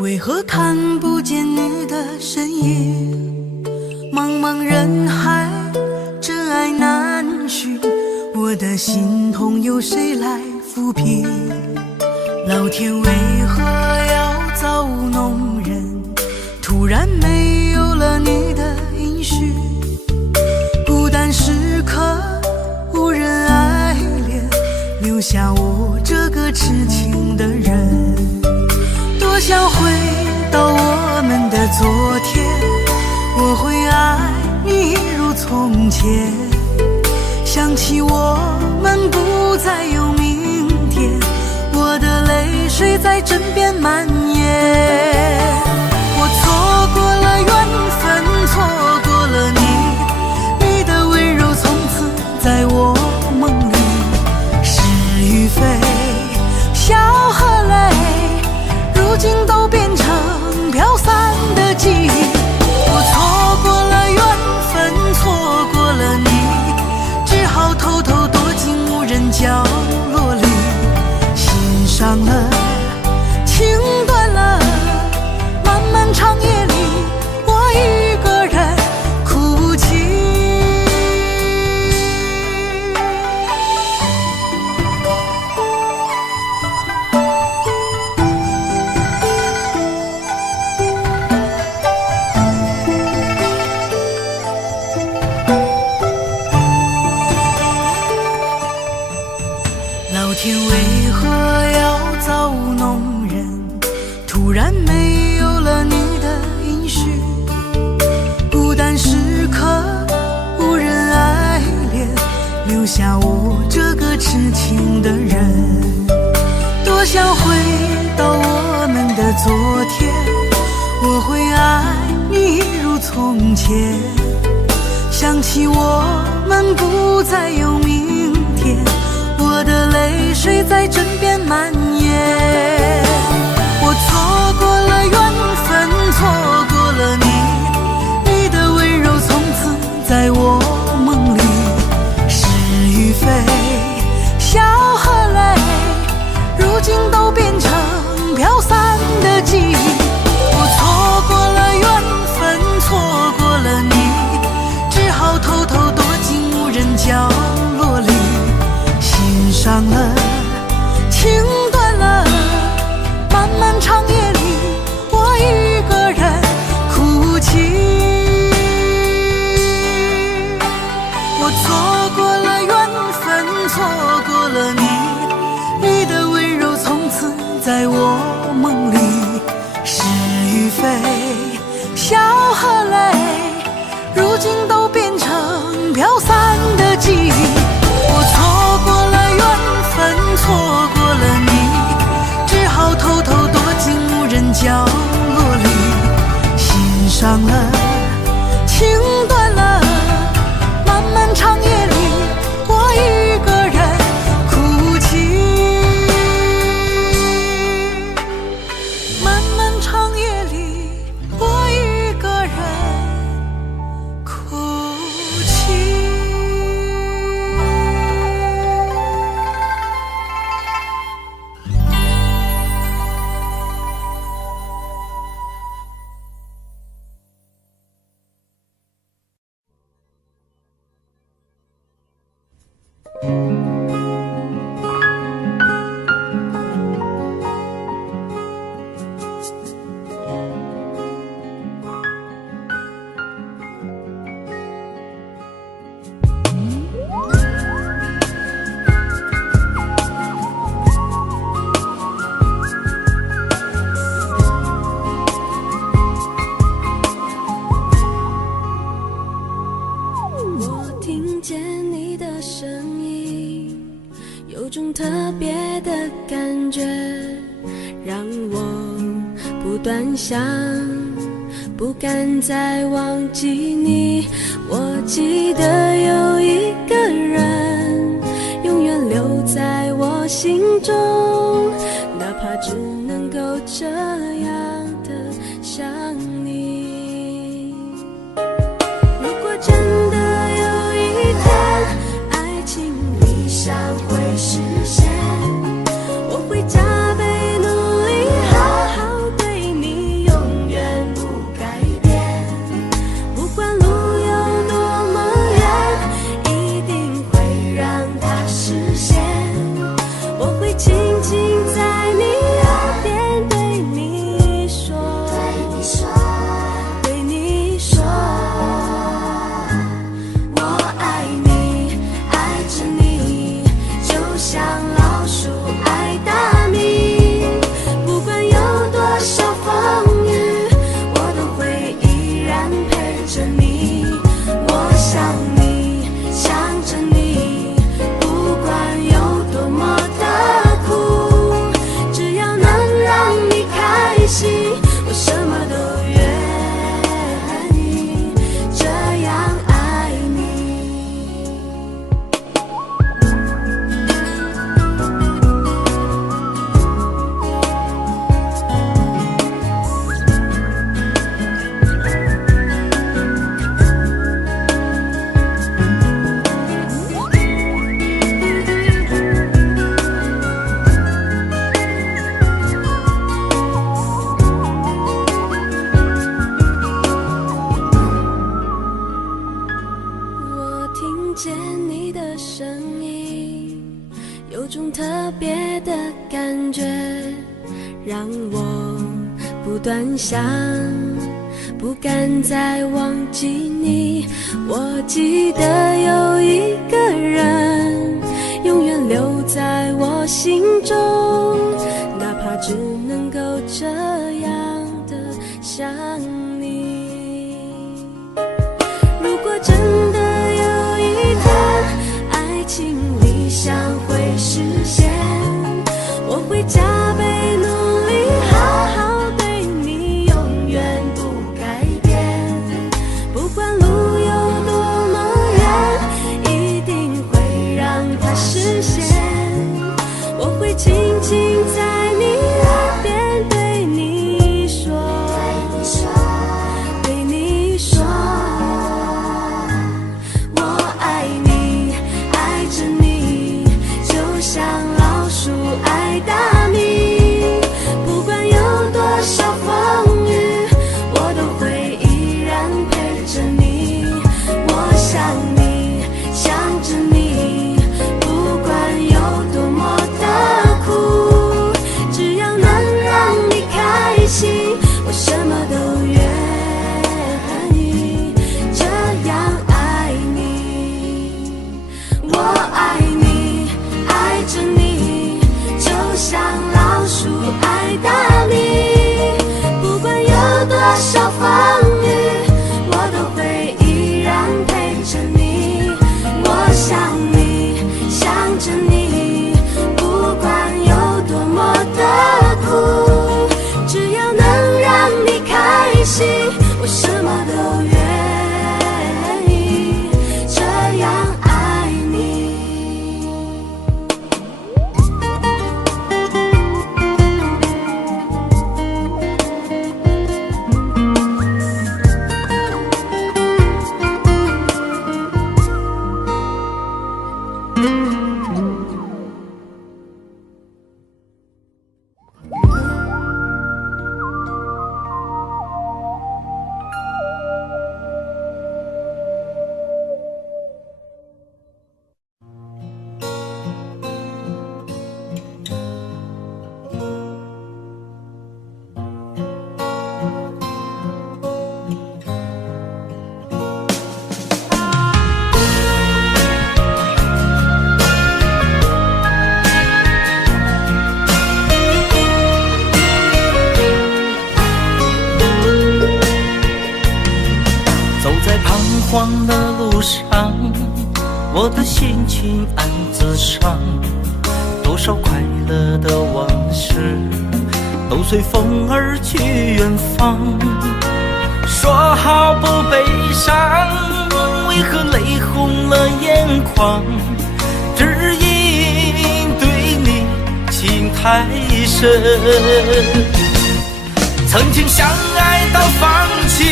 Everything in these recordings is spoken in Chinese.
为何看不见你的身影？茫茫人海，真爱难寻，我的心痛有谁来抚平？老天为何要造物弄人？突然没有了你的音讯，孤单时刻无人爱怜，留下我这个痴情的人。多想回到我们的昨天，我会爱你如从前。想起我们不再有明天，我的泪水在枕边蔓延。我错过了缘分，错过了你，你的温柔从此在我梦里。是与非，笑和泪，如今都变成飘散的记忆。我错过了缘分，错过了你，只好偷偷躲进无人角落里。心伤了，情断了，漫漫长夜里，我一个人哭泣。老天为何要造物弄人？突然没有了你的音讯，孤单时刻无人爱怜，留下我这个痴情的人。多想回到我们的昨天，我会爱你如从前。想起我们不再有明天，我的泪水在枕边蔓延。我错过了缘分，错过了你，你的温柔从此在我梦里。是与非，笑和泪，如今都变成飘散的记忆。我错过了缘分，错过了你，只好偷偷躲进无人角落里。心伤了，情断了，漫漫长夜里，我一个人哭泣。我错过了缘分，错过了你，你的温柔从此在我梦里。是与非，笑和泪，如今都变成飘散的记忆。我错过了缘分，错过了你，只好偷偷躲进无人角落里。心伤了，情断了，漫漫长夜里，我一个人哭泣。漫漫长夜里，我一个人哭泣。我听见你的声音，有种特别的感觉，让我不断想，不敢再忘记你。我记得有一个人永远留在我心中，哪怕只能够这样的想你。如果真的有一天爱情理想会实现，我会加倍努力好好对你，永远不改变。不管路有多么远，一定会让它实现。我会轻轻在你耳边对你说，对你说，我爱你，爱着你，就像老鼠爱大米。不管有多少风雨，我都会依然陪着你。我想你，想着你，不管有多么的苦，只要能让你开心，我什么都愿意，这样爱你。我听见你的声音，有种特别的感觉，让我不断想，不敢再忘记你。我记得有一个人永远留在我心中，哪怕只能够这样的想你。如果真的有一天爱情理想会实现，我会加倍努力好好对你，永远不改变。不管路有多么远，一定会让它实现。我会轻轻在你耳边对你说，对你说，我爱你，爱着你，就像老鼠爱大米。不管有多少风雨，我都会依然陪着你。我想你，想着你，不管有多么的苦，只要能让你开心，我什么都愿意，这样爱你。我爱你，爱着你，就像老鼠爱大米。不管有多少风雨，我都会依然陪着你。我想你，想着你，不管有多么的苦，只要能让你开心，我什么都愿意，这样爱你。荒的路上，我的心情暗自伤，多少快乐的往事都随风而去远方。说好不悲伤，为何泪红了眼眶？只因对你情太深。曾经相爱到放弃，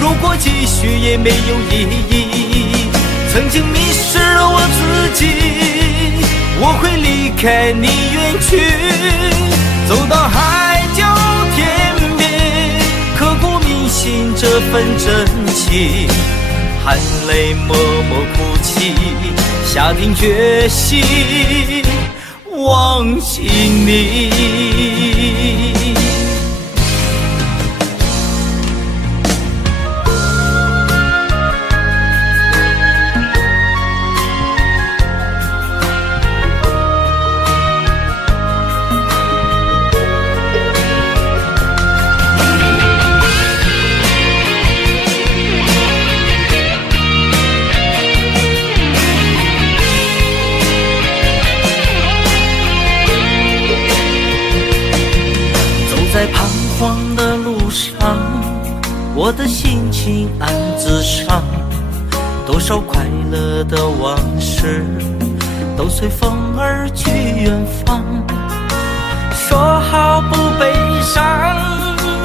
如果继续也没有意义。曾经迷失了我自己，我会离开你远去，走到海角天边，刻骨铭心这份真情，含泪默默哭泣，下定决心忘记你。在彷徨的路上，我的心情暗自伤，多少快乐的往事都随风而去远方。说好不悲伤，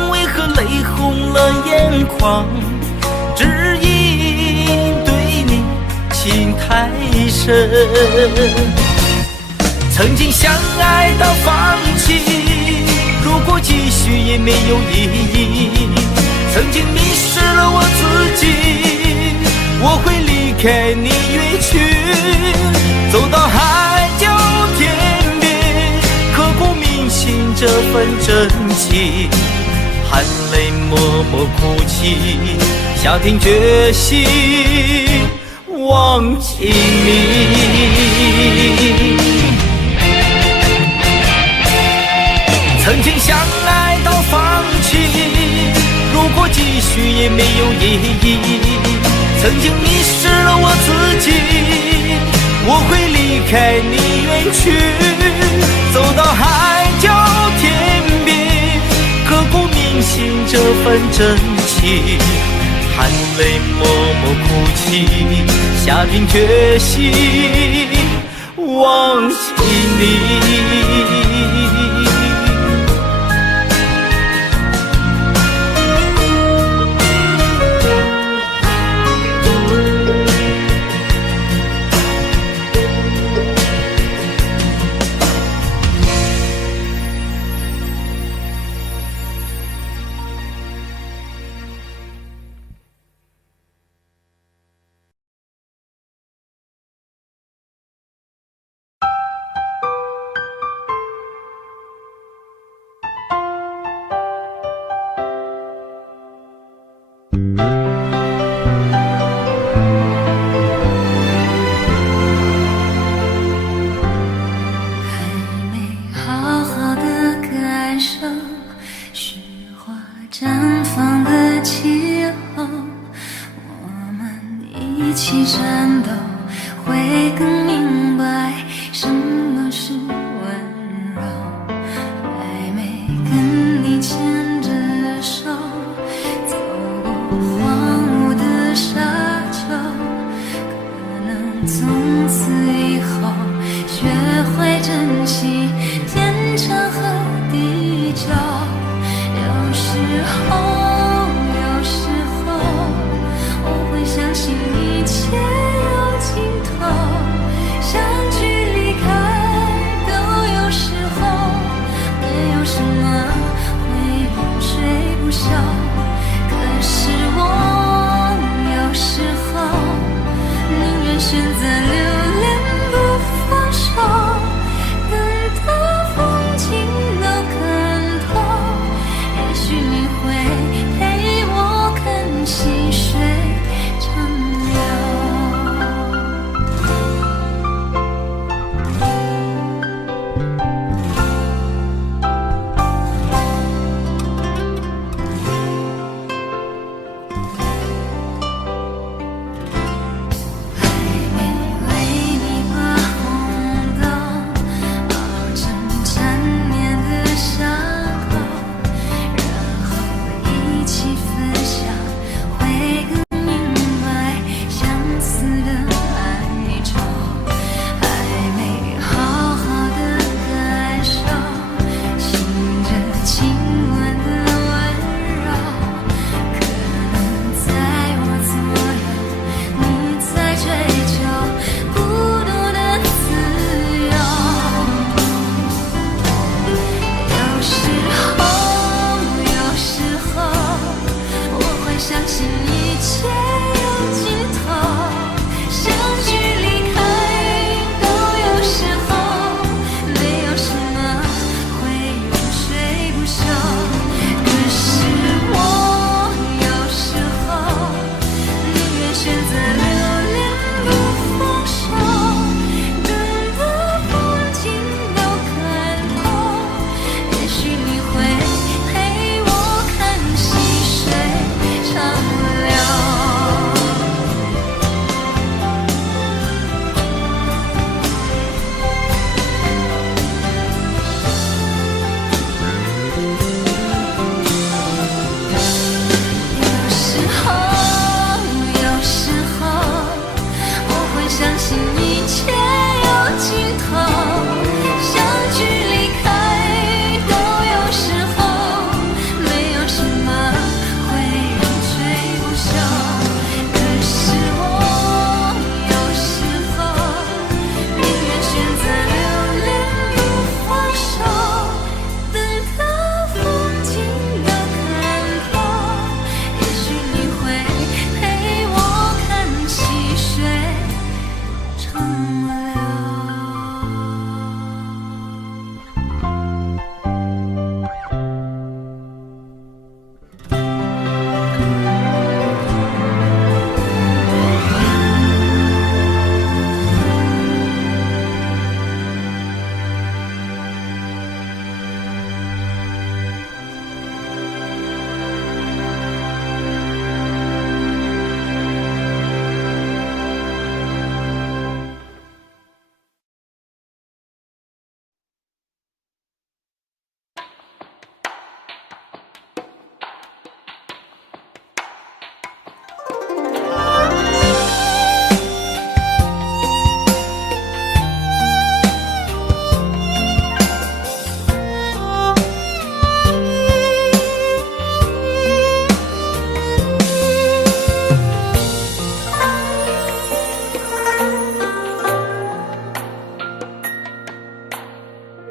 为何泪红了眼眶？只因对你情太深。曾经相爱到放弃，如果继续也没有意义。曾经迷失了我自己，我会离开你远去，走到海角天边，刻骨铭心这份真情，含泪默默哭泣，下定决心忘记你。曾经相爱到放弃，如果继续也没有意义。曾经迷失了我自己，我会离开你远去，走到海角天边，刻骨铭心这份真情，含泪默默哭泣，下定决心忘记你。会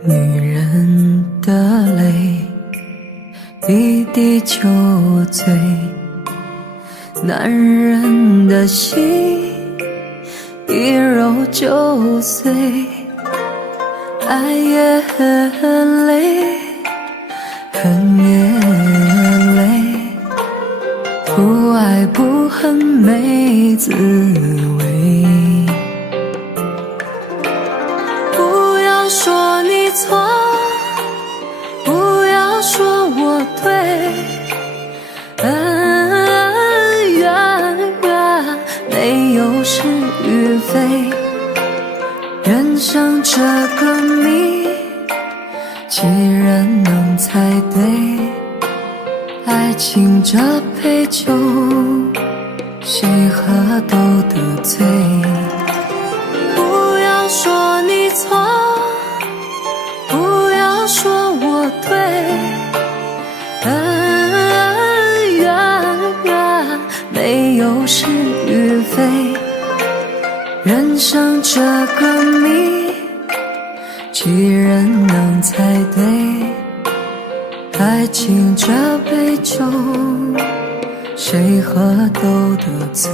女人的泪一滴就醉，男人的心一揉就碎。爱也很累，恨也累，不爱不恨没滋味。不要说你错，不要说我对，恩怨没有是与非，人生这个谜，几人能猜对？爱情这杯酒，谁喝都得醉。不要说你错，不要说我对，恩怨没有是与非，人生这个谜，几人能猜对？爱情这杯酒，谁喝都得醉。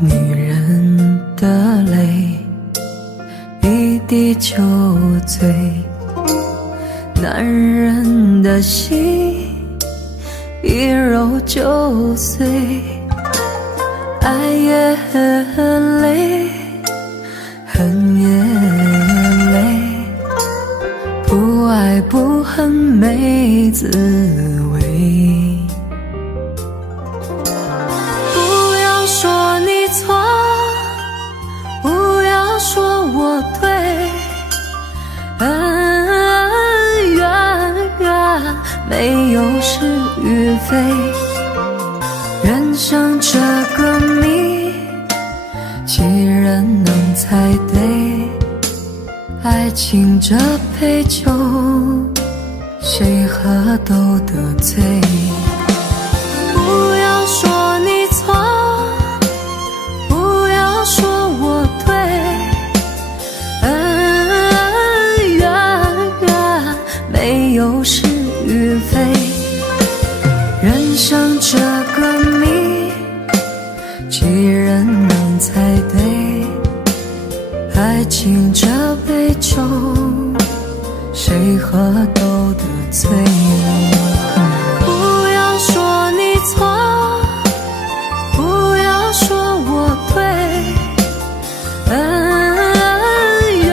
女人的泪一滴就醉，男人的心一揉就碎。爱也很累，恨也累，不爱不恨没滋味。不要说你错，不要说我对，恩怨没有是与非，人生这个谜，几人能猜对？爱情这杯酒，谁喝都得醉。不要说你错，不要说我对，恩怨没有是与非，人生这个谜，几人能猜对？爱情这杯酒，谁喝都得醉。不要说你错，不要说我对，恩怨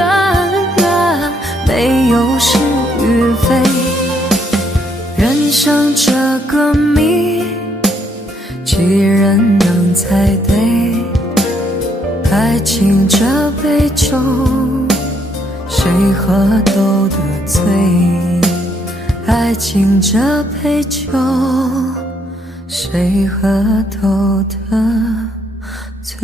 没有是与非，人生这个谜，几人能猜对？爱情这杯酒，谁喝都得醉。爱情这杯酒，谁喝都得醉。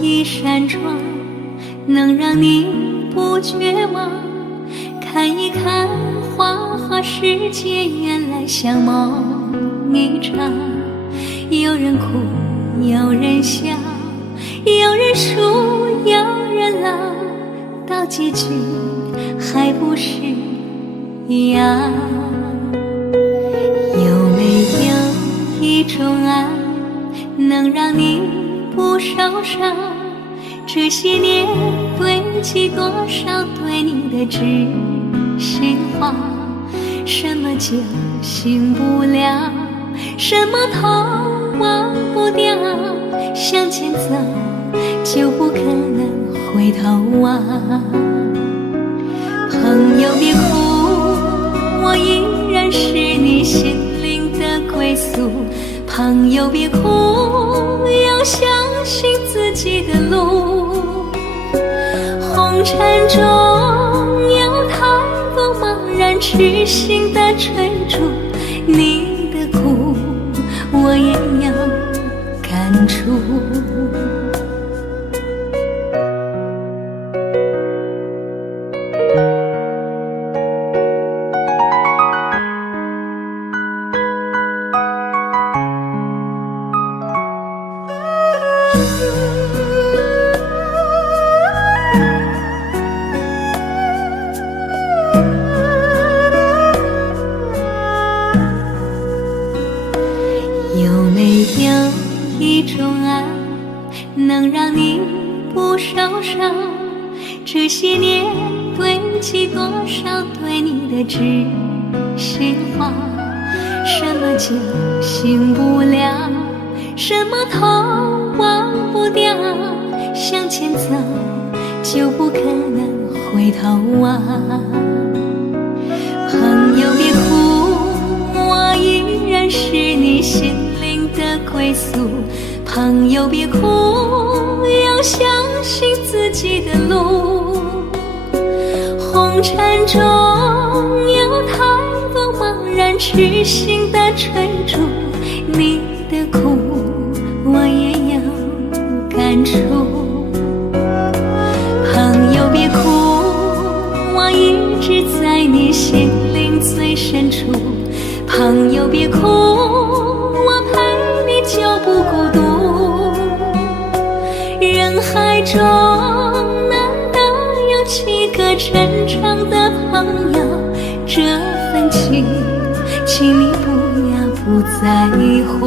一扇窗，能让你不绝望，看一看花花世界，原来像梦一场。有人哭，有人笑，有人输，有人老，到结局还不是一样。有没有一种爱，能让你不少伤，这些年堆积多少对你的知心话，什么就醒不了，什么痛忘不掉，向前走就不可能回头啊。朋友别哭，我依然是你心灵的归宿。朋友别哭，要相信自己的路。红尘中有太多茫然痴心的追逐，你的苦我也有感触。有没有一种爱能让你不受伤？这些年堆积多少对你的知心话，什么就醒不了，什么痛忘不掉，向前走就不可能回头啊。朋友别哭，我依然是你心灵的归宿。朋友别哭，要相信自己的路。红尘中有太多茫然痴心的追逐，你的苦我也有感触。朋友别哭，我一直在你心灵最深处。朋友别哭，我陪你就不孤独。人海中难得有几个真正的朋友，这份情请你不要不在乎。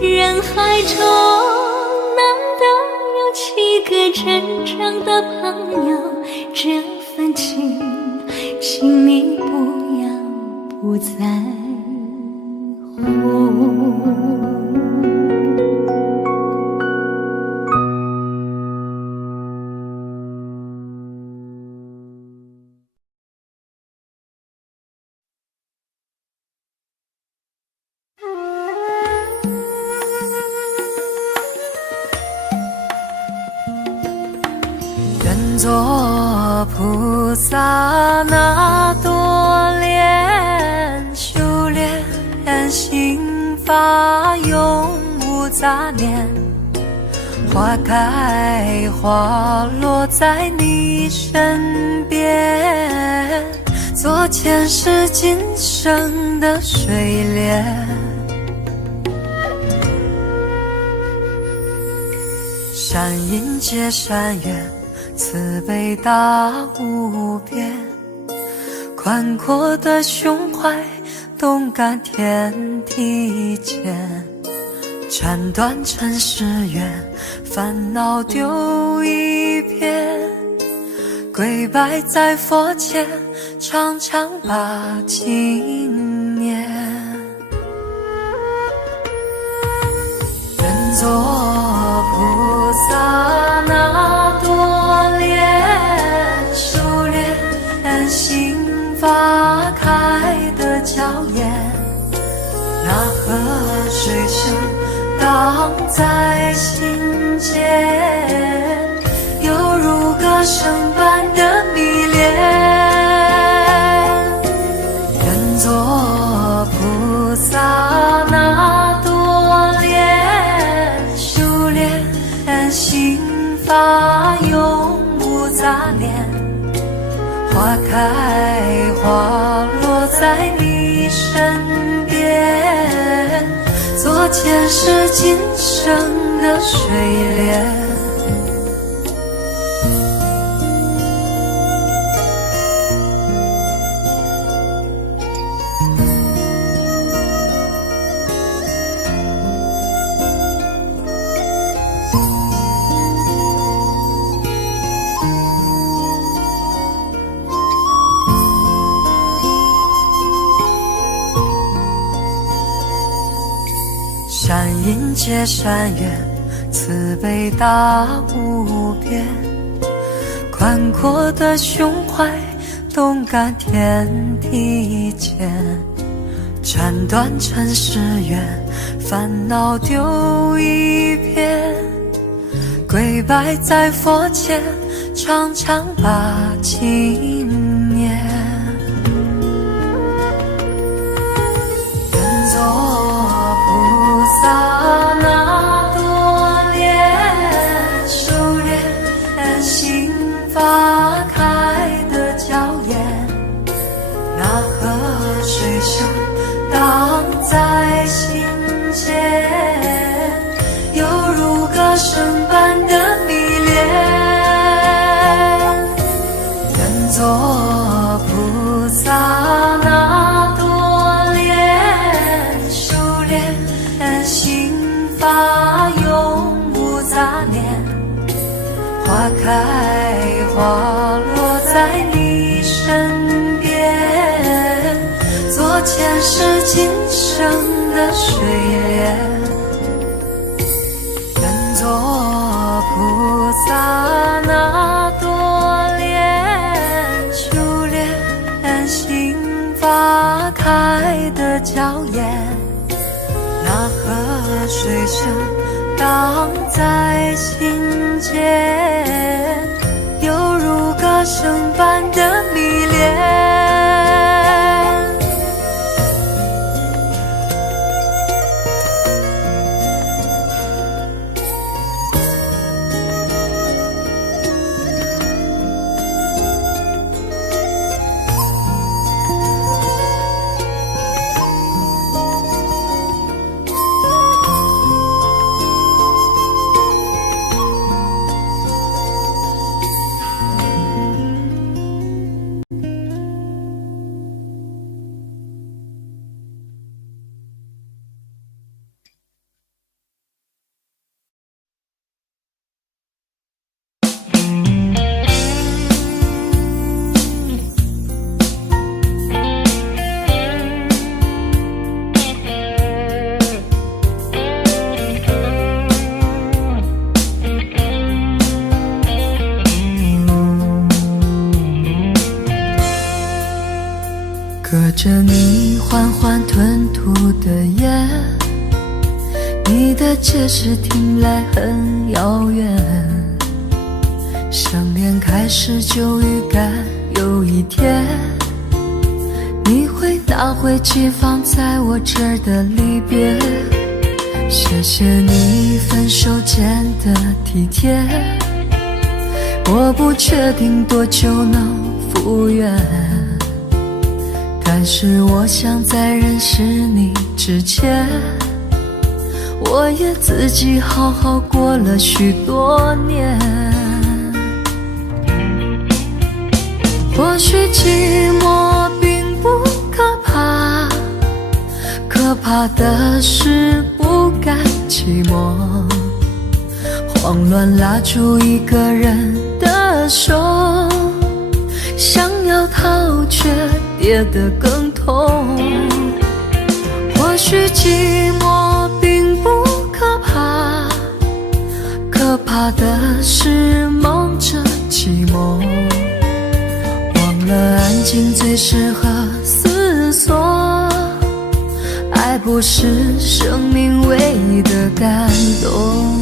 人海中难得有几个真正的朋友，这份情请你不要不在乎。愿做菩萨那多莲，修炼心法永无杂念，花开花落在你身边，做前世今生的水莲。善因结善缘，慈悲大无边，宽阔的胸怀，动感天地间，斩断尘世缘，烦恼丢一片，跪拜在佛前，常常把经念。愿做菩萨那多莲，修炼心法开的娇艳，那河水声荡在心间，犹如歌声般的迷恋。愿做菩萨那多莲，修炼心法永无杂念，花开花落在你身边，做前世今生的水莲。山阴接山岳，慈悲大无边，宽阔的胸怀，动感天地间，斩断尘世缘，烦恼丢一边，跪拜在佛前，常常把经念。愿做菩萨那多莲，修炼心法开的娇艳，那河水声荡在心间，犹如歌声般的迷恋。愿做菩萨那多莲，修炼心法永无杂念，花开花落在你身边，做前世今生的水莲。愿做菩萨那多莲，修炼心法开的娇艳，那河水声荡在心间，犹如歌声般的迷恋。隔着你缓缓吞吐的烟，你的解释听来很遥远，相恋开始就预感有一天，你会拿回寄放在我这儿的离别。谢谢你分手前的体贴，我不确定多久能复原，但是我想在认识你之前，我也自己好好过了许多年。或许寂寞并不可怕，可怕的是不甘寂寞，慌乱拉住一个人的手，想要逃却跌得更痛。或许寂寞并不可怕，可怕的是忙着寂寞，忘了安静最适合思索，爱不是生命唯一的感动。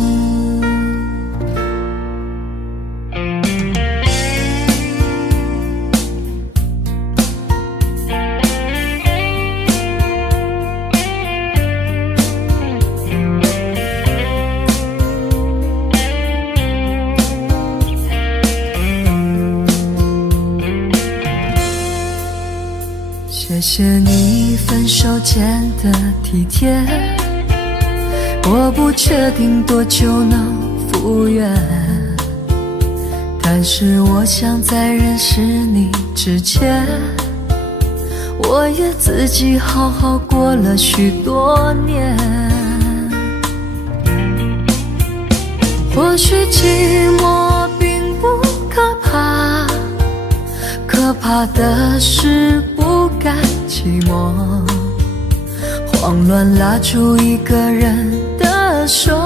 谢谢你分手前的体贴，我不确定多久能复原，但是我想在认识你之前，我也自己好好过了许多年。或许寂寞并不可怕，可怕的是不甘寂寞，慌乱拉住一个人的手，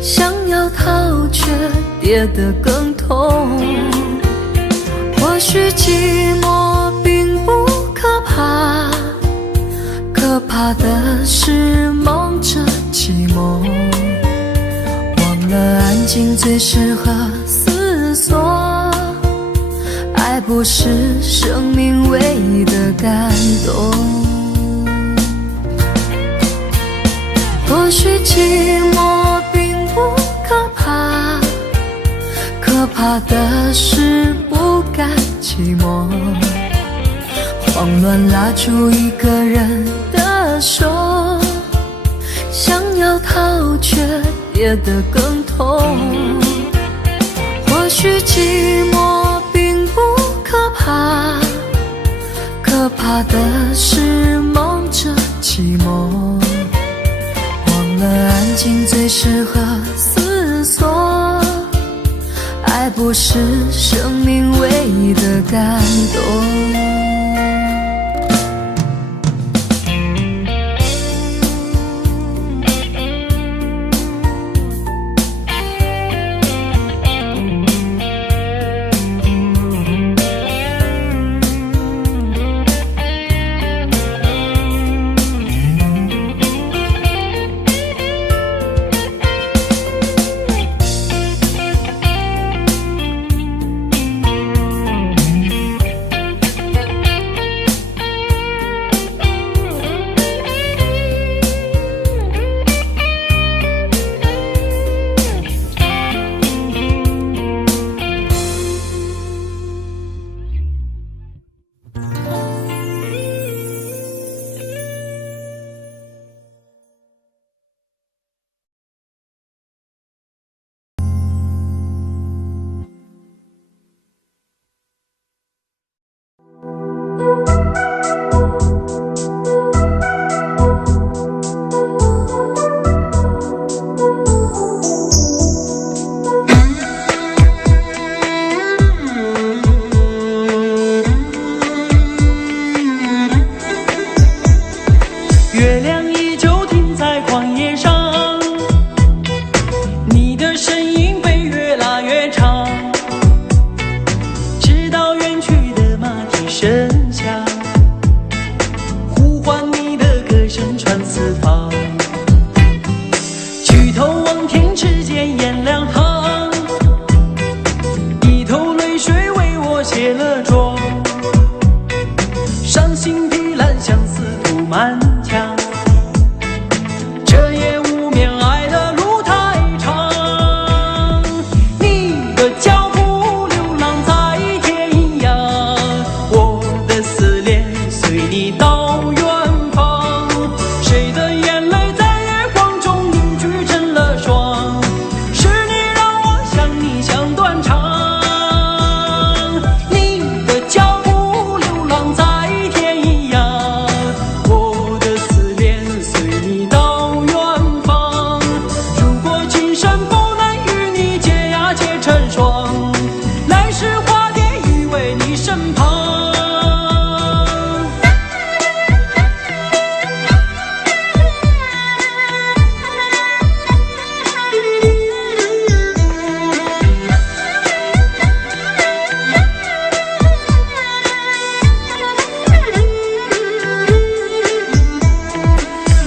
想要逃却跌得更痛。或许寂寞并不可怕，可怕的是忙着寂寞，忘了安静最适合思索。爱不是生命唯一的感动。或许寂寞并不可怕，可怕的是不甘寂寞，慌乱拉住一个人的手，想要逃却跌得更痛。或许寂寞并不可怕，可怕的是忙着寂寞，忘了安静最适合思索。爱不是生命唯一的感动。月亮依旧停在旷野上，你的身影被越拉越长，直到远去的马蹄声响，呼唤你的歌声传四方。举头望天，只见颜良堂，一头泪水为我卸了妆，伤心的蓝相思涂满墙。这夜无眠，爱的路太长，你的脚步流浪在天涯，我的思念随你到远方。谁的眼泪在月光中凝聚成了霜？是你让我想你想断肠。你的脚步流浪在天涯，我的思念随你到远方。如果今生不能与你结呀结成双，来世化蝶依偎你身旁。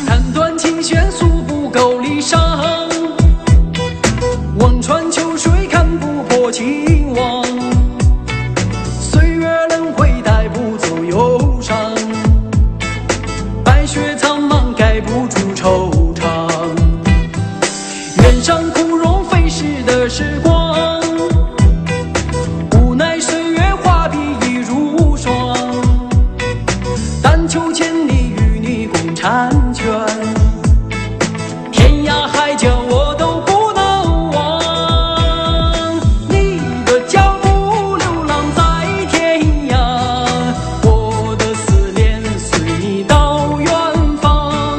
弹断琴弦诉不够离殇，望穿秋水看不破情网。岁月轮回带不走忧伤，白雪苍茫盖不住惆怅。原上枯荣飞逝的时光，无奈岁月画笔已如霜。但求千里与你共婵娟，天涯海角我都不能忘。你的脚步流浪在天涯，我的思念随你到远方。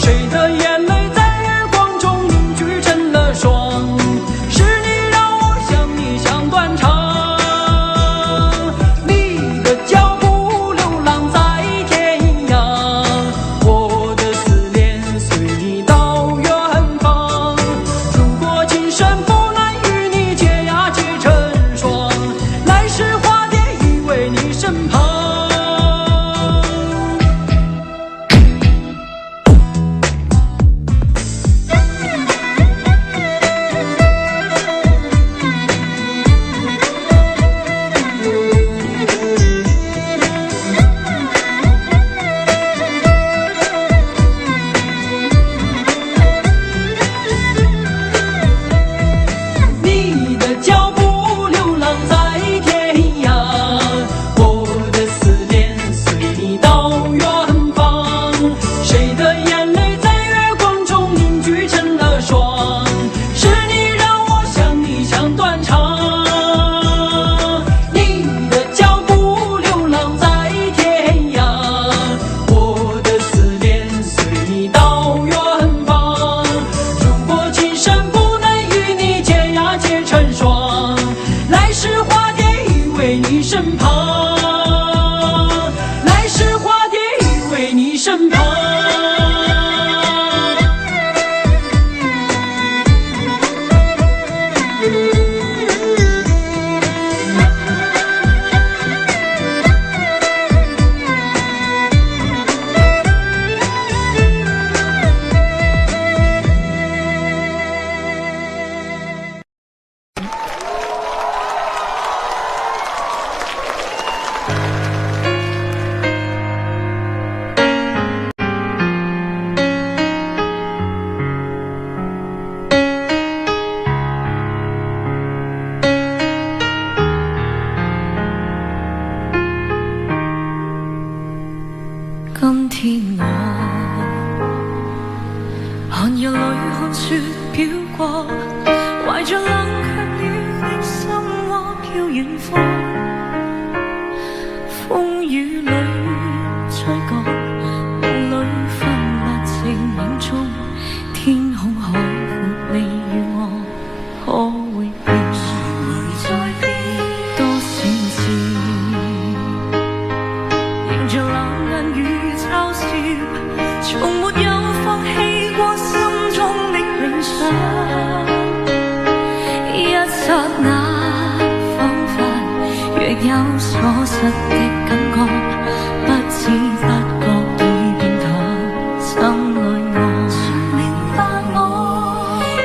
谁的眼泪在月光中凝聚成了霜？是你让我想你想断肠。你的脚步流浪在天涯，我今天我寒夜里看雪飘过，怀着冷却了的心窝飘远方，风雨里吹角，梦里分不清影踪，天空海阔，你与我可会变？谁在变？多少次，迎着冷眼與嘲笑，從沒有放棄過心中的理想。一剎那，彷彿若有所失的感覺，不知不覺已變淡，心裏我全明白我，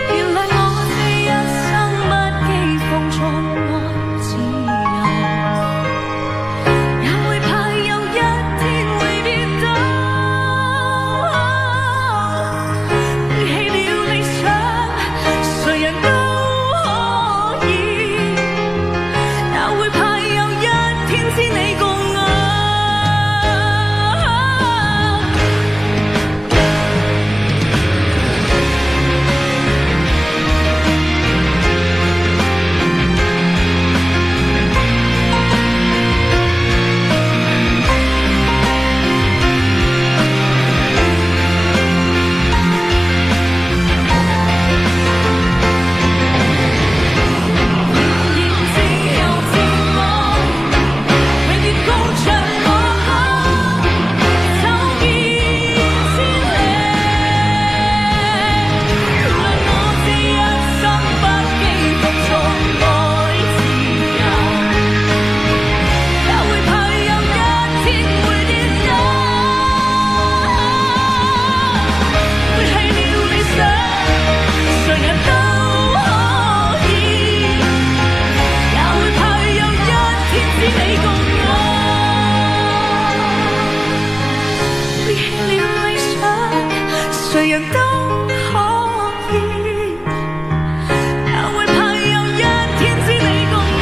原來我這一生不羈放縱愛自由，也會怕有一天會跌倒，背棄了理想，誰人都可以，也會怕有一天知你共我。誰人都可以，也會怕有一天知你共我。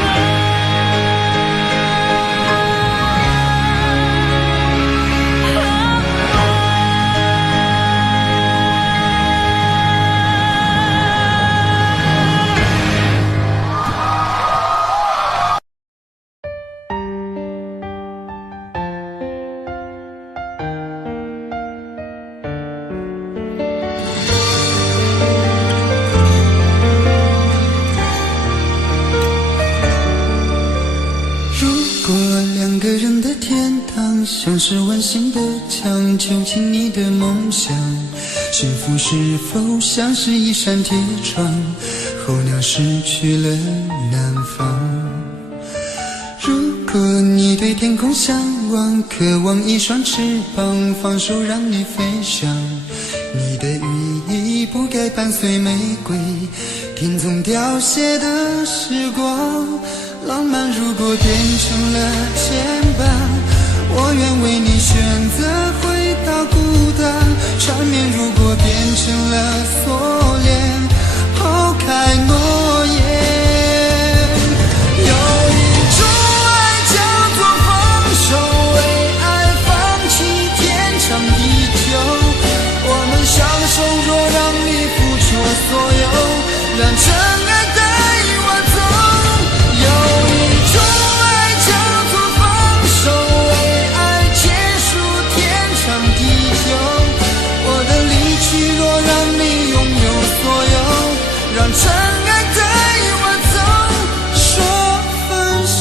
如果两个人的天堂像是温馨的墙，囚禁你的梦想，幸福是否像是一扇铁窗，候鸟失去了南方。如果你对天空向往，渴望一双翅膀，放手让你飞翔，你的羽翼不该伴随玫瑰，听从凋谢的时光。浪漫如果变成了牵绊，我愿为你选择回到孤单。缠绵如果变成了锁链，抛开诺言。有一种爱叫做放手，为爱放弃天长地久。我们相守，若让你付出所有，让真爱带我走。有一种爱叫做放手，为爱结束天长地久。我的离去若让你拥有所有，让真爱带我走，说分手。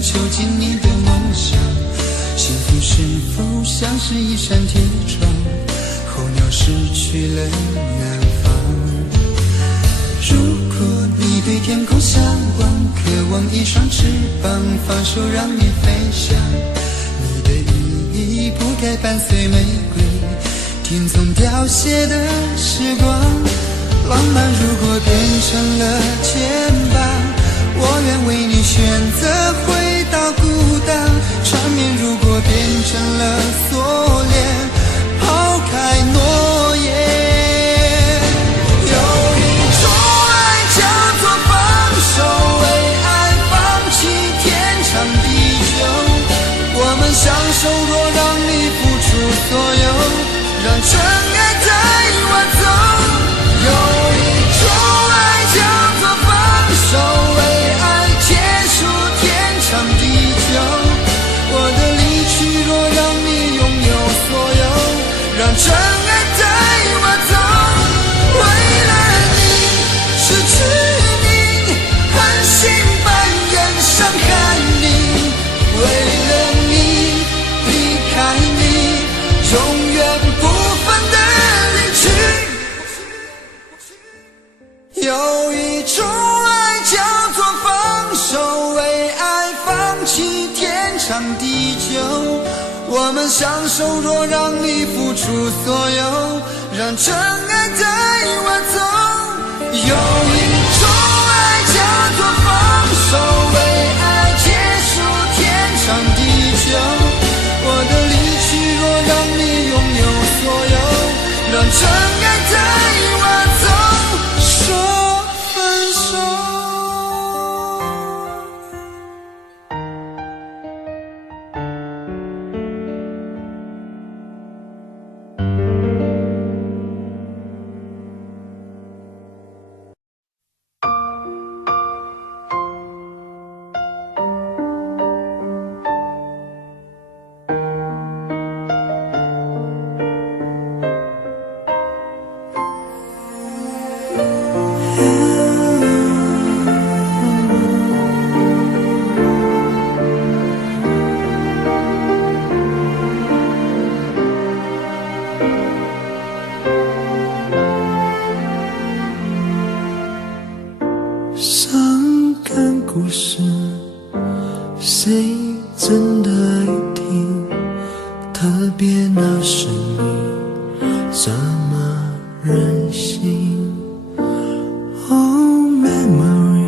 囚禁你的梦想，幸福是否像是一扇铁窗，候鸟失去了南方。膀，放手让你飞翔。你的羽翼不该伴随玫瑰，天空凋谢的时光。浪漫如果变成了肩膀，我愿为你选择回到孤单。缠绵如果变成了锁链，抛开诺言。有一种爱叫做放手，为爱放弃天长地久。我们相守若让你付出所有，让真爱带我走。有一种爱叫做放手，为爱结束天长地久。我的离去若让你拥有所有，让真爱带我走。为了你失去你，狠心扮演伤害你。为了你离开你，永远不分的离去。有一种爱叫做放手，为爱放弃天长地久。我们相守若让你付出所有，让真爱带我走。有一种爱叫做放手，为爱结束天长地久。我的离去若让你拥有所有，让真爱带我走。说分手。伤感故事，谁真的爱听？特别那是你，这么任性。Oh memory，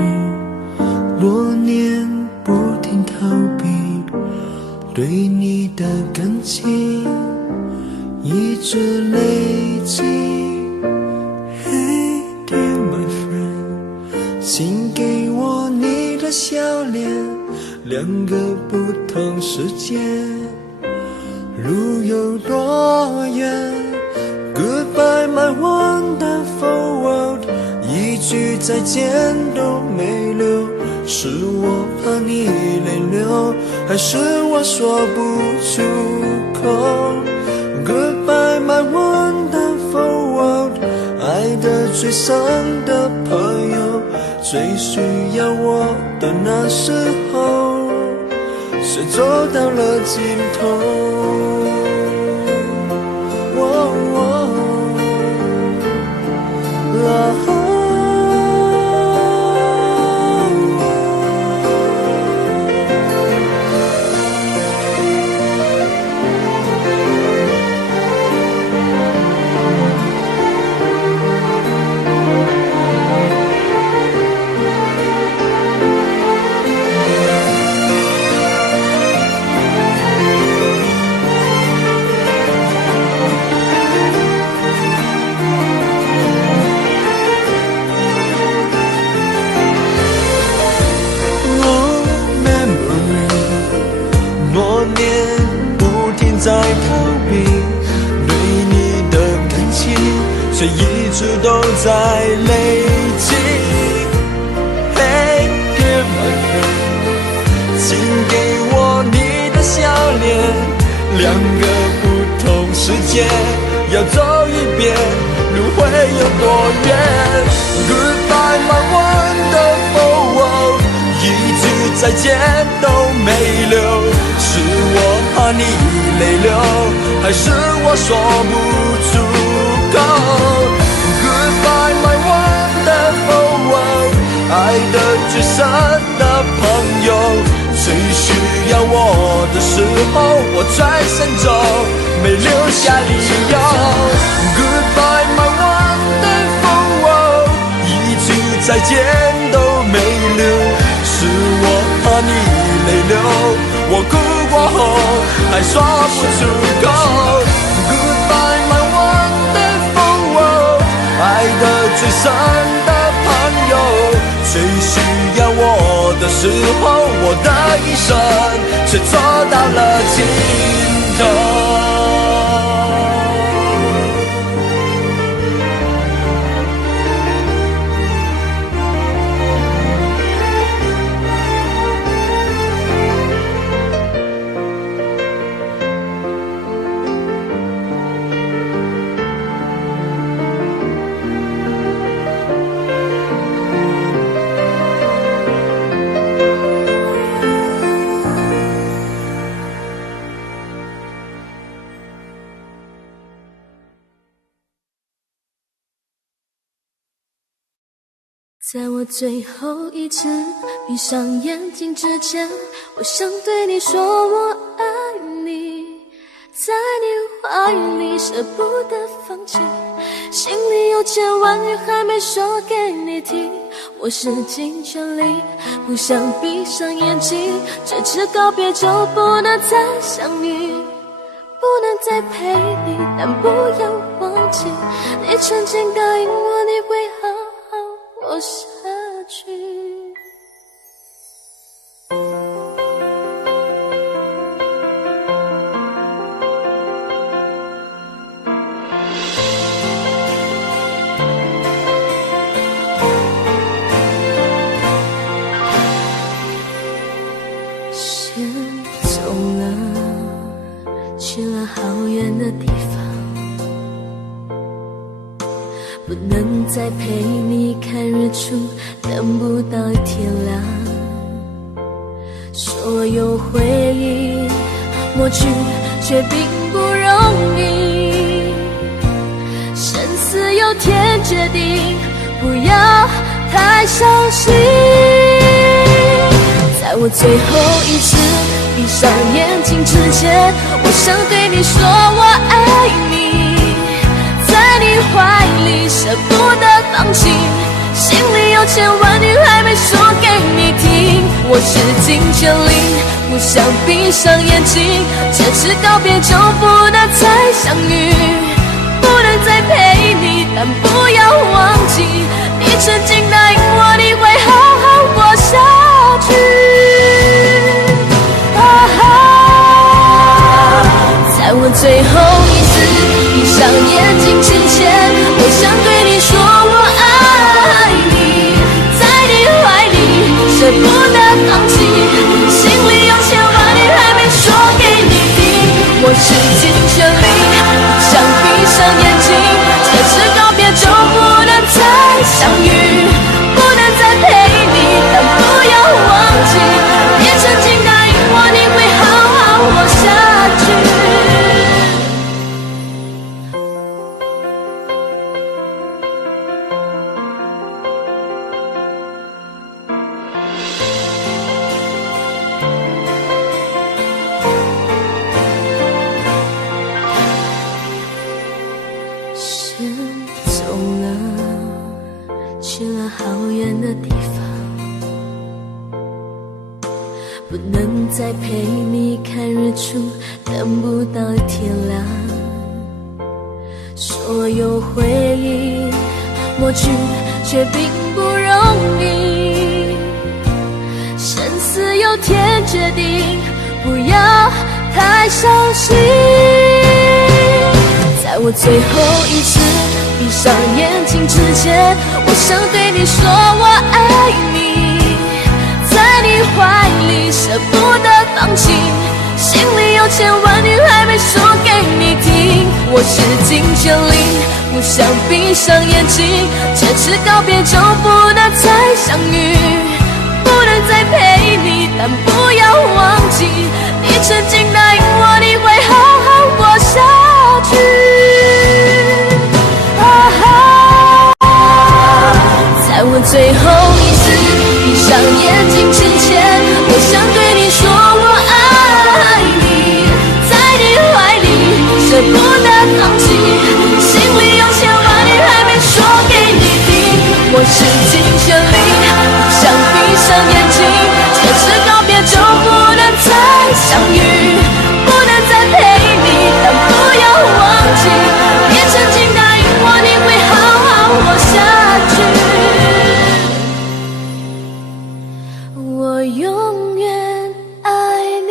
多年不停逃避，对你的感情一直累积。Hey dear my friend，请给我你的笑脸，两个不同世界，路有多远 ？Goodbye my wonderful world， 一句再见都没留，是我怕你泪流，还是我说不出口 ？Goodbye my wonderful world， 爱得最深的朋友。最需要我的那时候，却走到了尽头。多年不停在逃避，对你的感情却一直都在累积。Hey dear my friend， 请给我你的笑脸，两个不同世界要走一遍，路会有多远 ？Goodbye my wonderful world， 一句再见都没留，是我怕你泪流，还是我说不出口 ？Goodbye my wonderful world， 爱的最深的朋友。最需要我的时候，我转身走，没留下理由。Goodbye my wonderful world， 一句再见都没留，是我怕你泪流，我哭过后还说不出口。Goodbye my wonderful world， 爱得最深的朋友，最需要我的时候，我的一生却走到了尽头。在我最后一次闭上眼睛之前，我想对你说我爱你，在你怀里舍不得放弃，心里有千万语还没说给你听，我使尽全力不想闭上眼睛，这次告别就不能再相遇，不能再陪你，但不要忘记你曾经答应我你会好好活下去。先走了，去了好远的地方，不能再陪你看日出，等不到天亮。所有回忆抹去，却并不容易。生死有天决定，不要太伤心。在我最后一次闭上眼睛之前，我想对你说我爱你，在你怀里舍不得放弃，心里有千万语还没说给你听，我使尽全力不想闭上眼睛，这次告别就不能再相遇，不能再陪你，但不要忘记你曾经答应我你会好好活下去。在我最后一次闭上眼睛之前，我想对你说我爱你，在你怀里舍不得放弃，心里有千万语还没说给你听，我使尽全力不想闭上眼睛，这次告别就不能再相遇，不能再陪你，但不要忘记你曾经答应我你会好好活下去。先走了，去了好远的地方，不能再陪你看日出，等不到天亮。所有回忆抹去，却并不容易。生死有天决定，不要太伤心。在我最后一次闭上眼睛之前，我想对你说我爱你，在你怀里舍不得放弃，心里有千万语还没说给你听，我使尽全力不想闭上眼睛，这次告别就不能再相遇，不能再陪你，但不要忘记你曾经答应我你会好好活下去。在我最后一次闭上眼睛之前，我想对你说我是尽全力，不想闭上眼睛，这是告别就不能再相遇，不能再陪你，但不要忘记，别曾经答应我你会好好活下去，我永远爱你。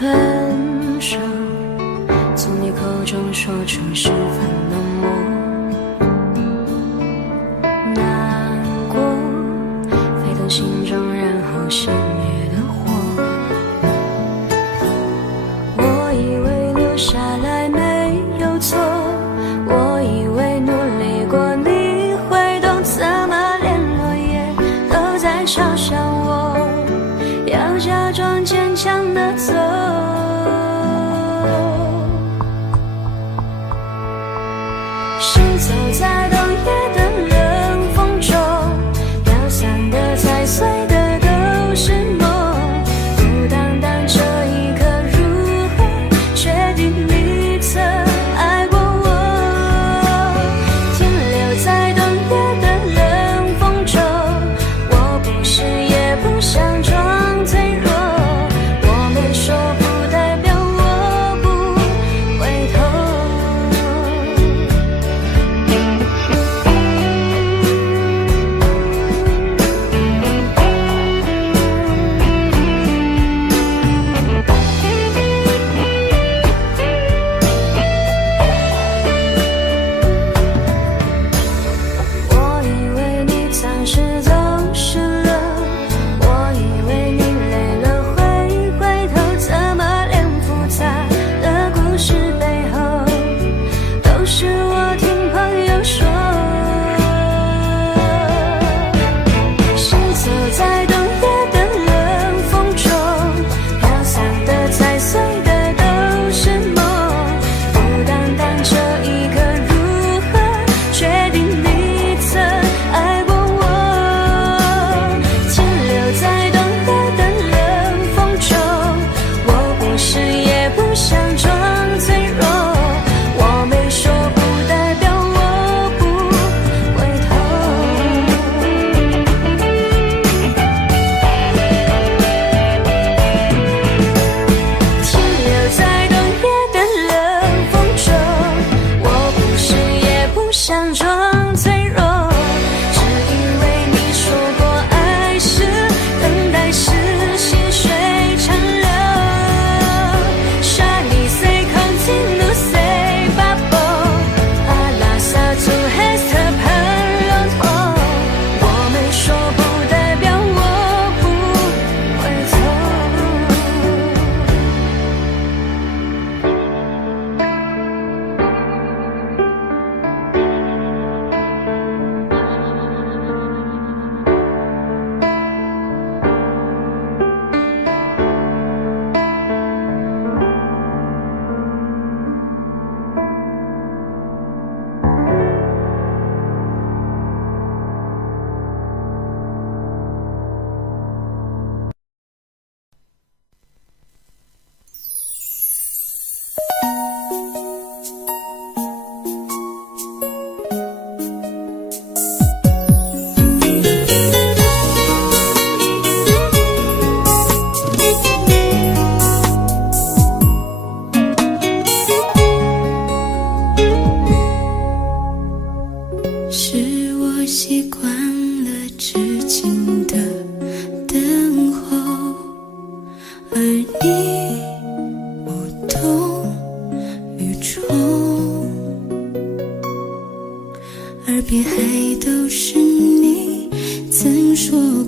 分手，从你口中说出十分冷漠，难过沸腾心中，然后熄灭的火。我以为留下来没有错，我以为努力过你会懂，怎么连落叶都在嘲笑我，要假装坚强的走。是走在冬夜的冷风中，飘散的踩碎的都是梦，孤单单这一刻如何确定你曾爱过我，停留在冬夜的冷风中，我不是也不想装脆弱，我没说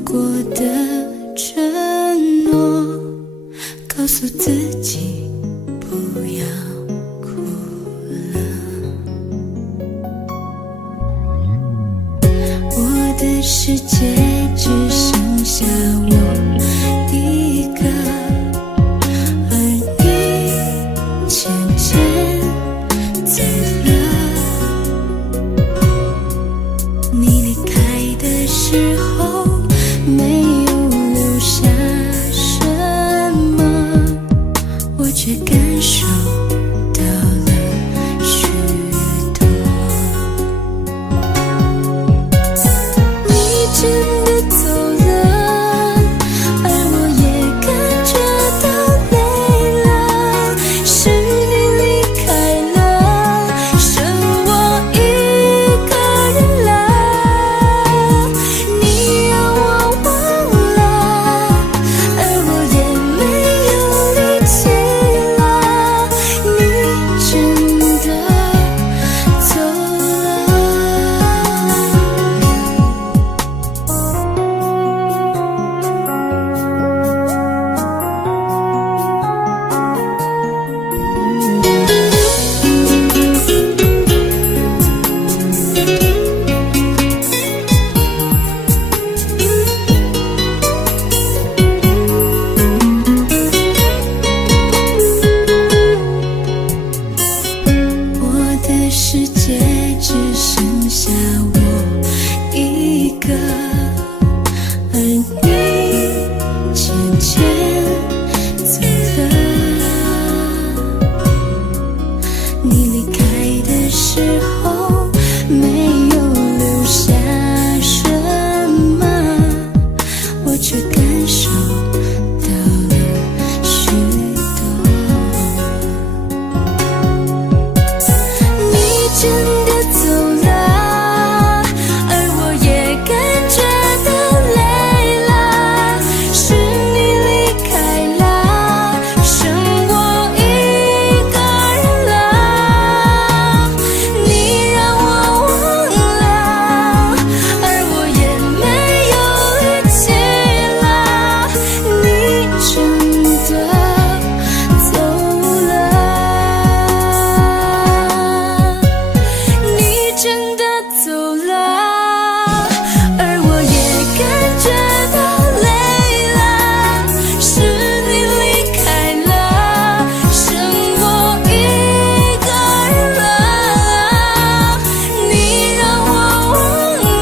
过的承诺，告诉自己不要哭了。我的世界只剩下我一个，而你渐渐走了。你离开的时候没有留下什么，我却感受到了许多。你真的走了，而我也感觉到累了，是你离开了，剩我一个人了。你让我忘了，而我也没有力气了，你真的走了。我的世界只剩下我一个，而你渐渐走了。你离开的时候没有留下什么，我却感受到了许多。你真的走了，而我也感觉到累了，是你离开了，剩我一个人了。你让我忘了，而我也没有力气了，你真的走了。你真的走了，而我也感觉到累了，是你离开了，剩我一个人了。你让我忘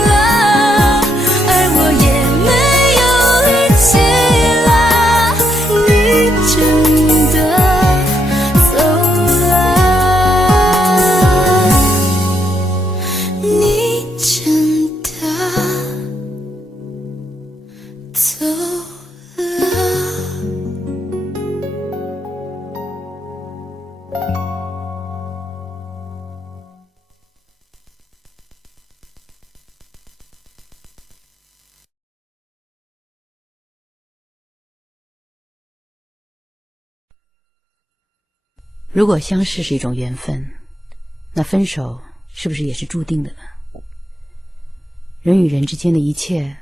了，而我也没有力气了，你真的走了。你真的走了。如果相识是一种缘分，那分手是不是也是注定的呢？人与人之间的一切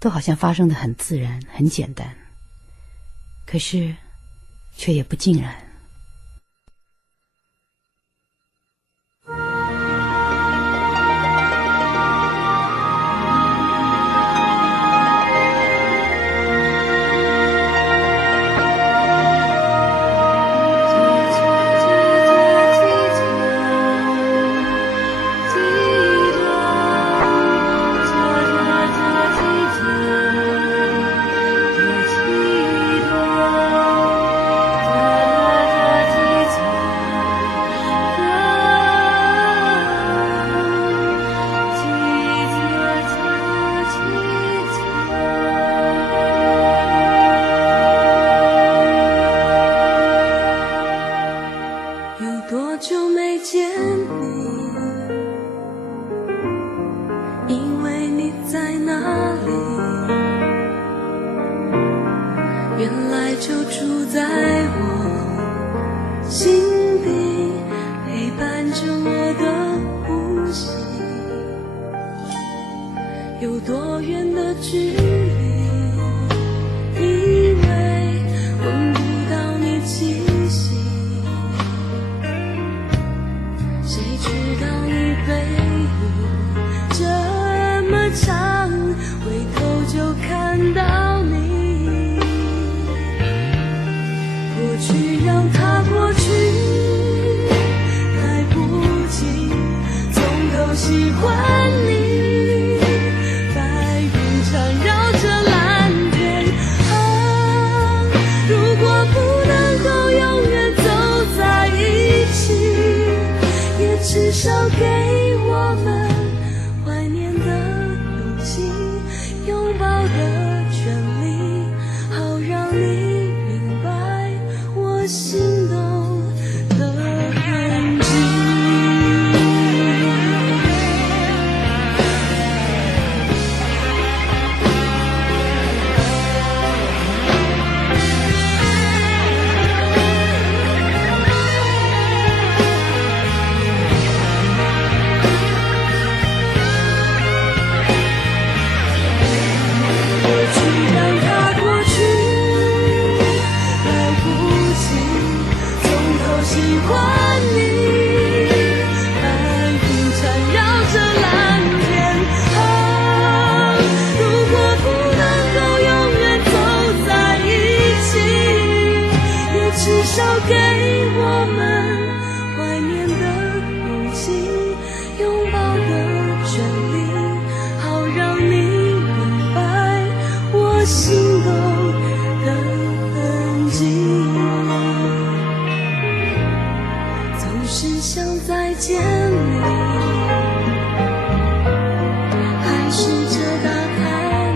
都好像发生得很自然很简单，可是却也不尽然。原来就住在我心里，陪伴着我的呼吸。有多远的距离？心动的痕迹，总是想再见你，还试着打开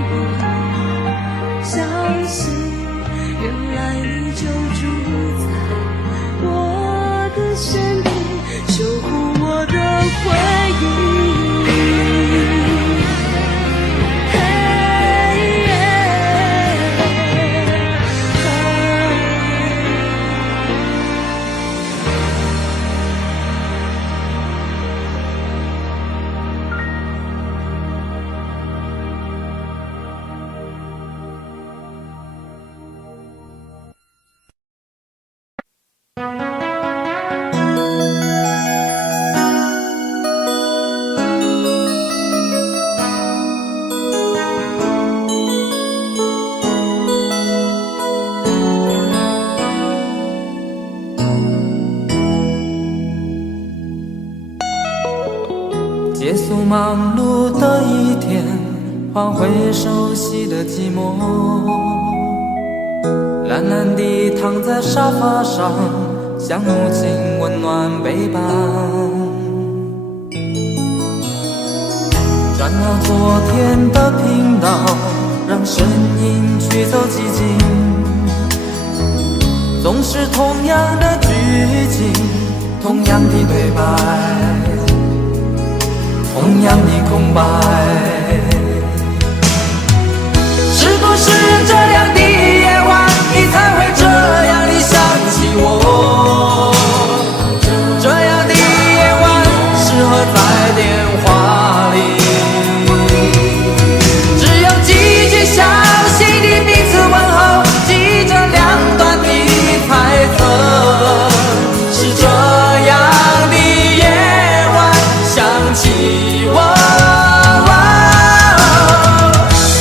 你，消息原来你就住在我的身边，守护我的回忆。结束忙碌的一天，换回熟悉的寂寞，懒懒地躺在沙发上，像母亲温暖背叛。转到昨天的频道，让声音驱走寂静，总是同样的剧情，同样的对白，同样的空白。是不是这样的夜晚，你才会这样地想起我？这样的夜晚适合在电话里，只有几句小心的彼此问候，记着两端的猜测。是这样的夜晚想起我，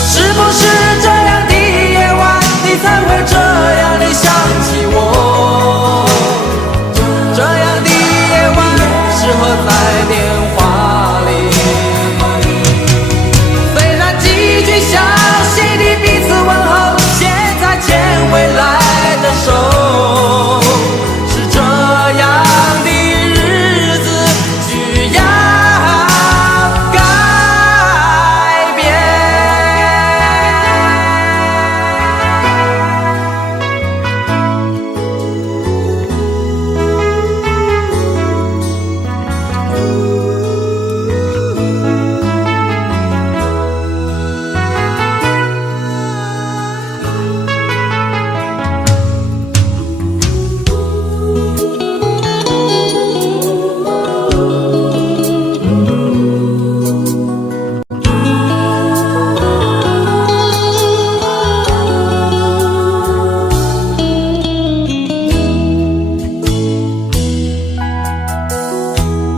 是不是这样的夜晚，你才会这样地想起我？这样的夜晚适合在电话里，虽然几句小心的彼此问候，现在牵未来的手，是这样的日子需要改变。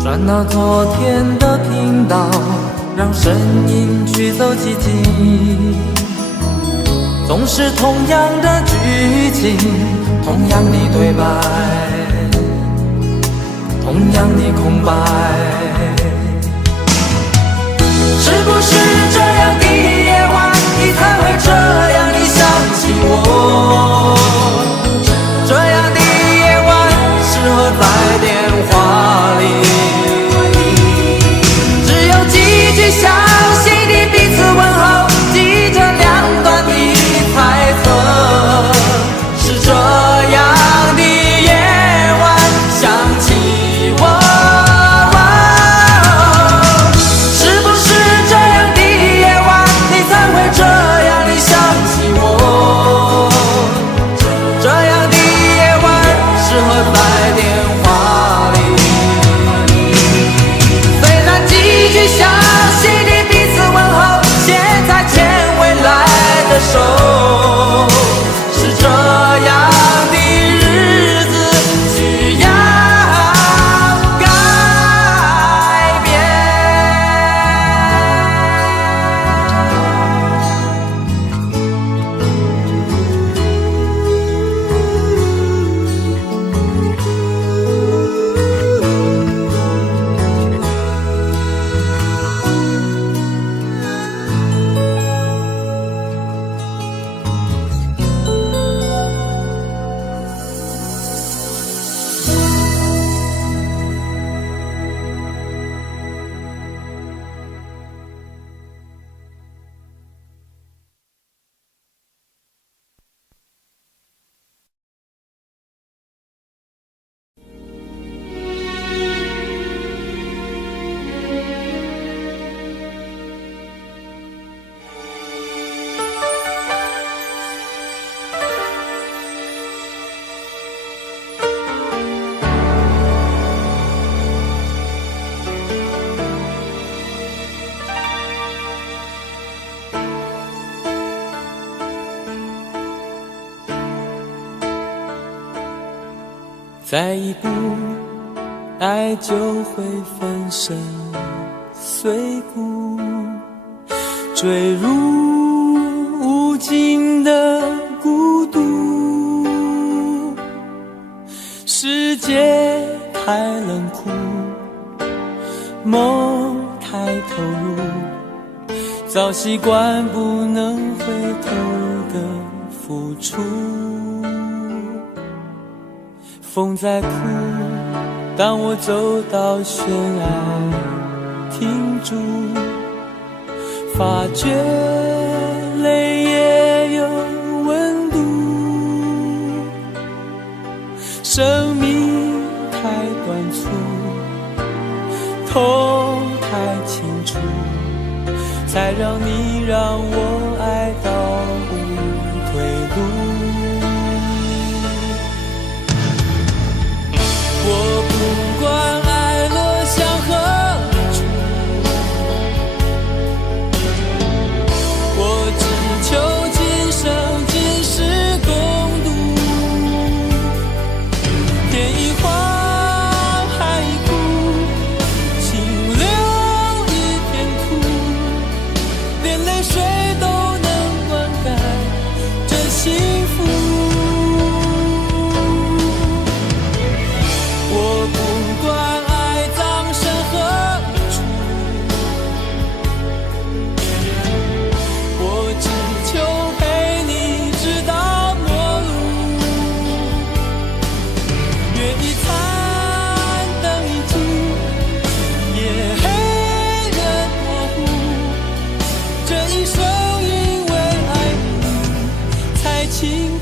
转到昨天的频道，让声音驱走寂静，总是同样的剧情，同样的对白，同样的空白。是不是这样的夜晚，你才会这样地想起我？这样的夜晚适合在电话里，只有几句小心的彼此问候，记着两端的猜测。是这样的夜晚想起我，是不是这样的夜晚，你才会这样地想起我？这样的夜晚适合在电话里，虽然几句小心的彼此问候，现在牵未来的手，是这样的日子需要改变。再一步，爱就会粉身碎骨，坠入无尽的孤独。世界太冷酷，梦太投入，早习惯不能回头的付出。风在哭，当我走到悬崖停住，发觉泪也有温度。生命太短促，痛太清楚，才让你让我爱到无退路。我不管爱落向何处，我只求今生今世共度。天一荒，海一枯，清流一片土，连泪水都能灌溉这幸福。我不管爱葬身何处，我只求陪你直到末路。月一残，灯一尽，夜黑人模糊，这一生因为爱你才清楚。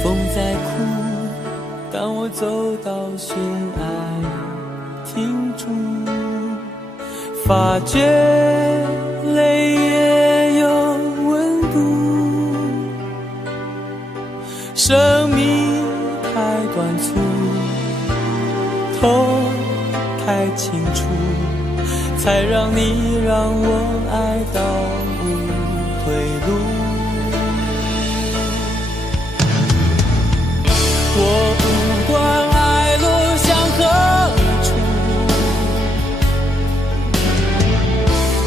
风在哭，当我走到悬崖停住，发觉泪也有温度。生命太短促，痛太清楚，才让你让我爱到无退路。我不管爱落向何处，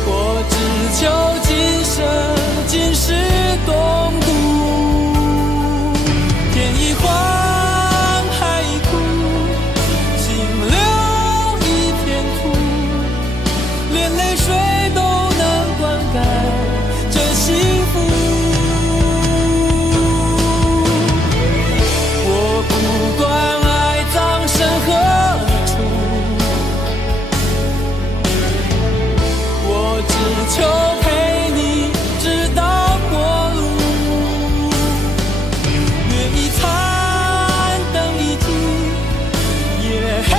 我只求今生今世共度。天一荒，海一枯，清流一片土，连泪水都能灌溉这幸福。不管爱葬身何处，我只求陪你直到末路。月一残，灯一尽，夜黑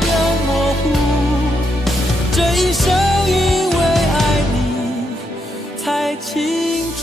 人模糊，这一生因为爱你才清楚。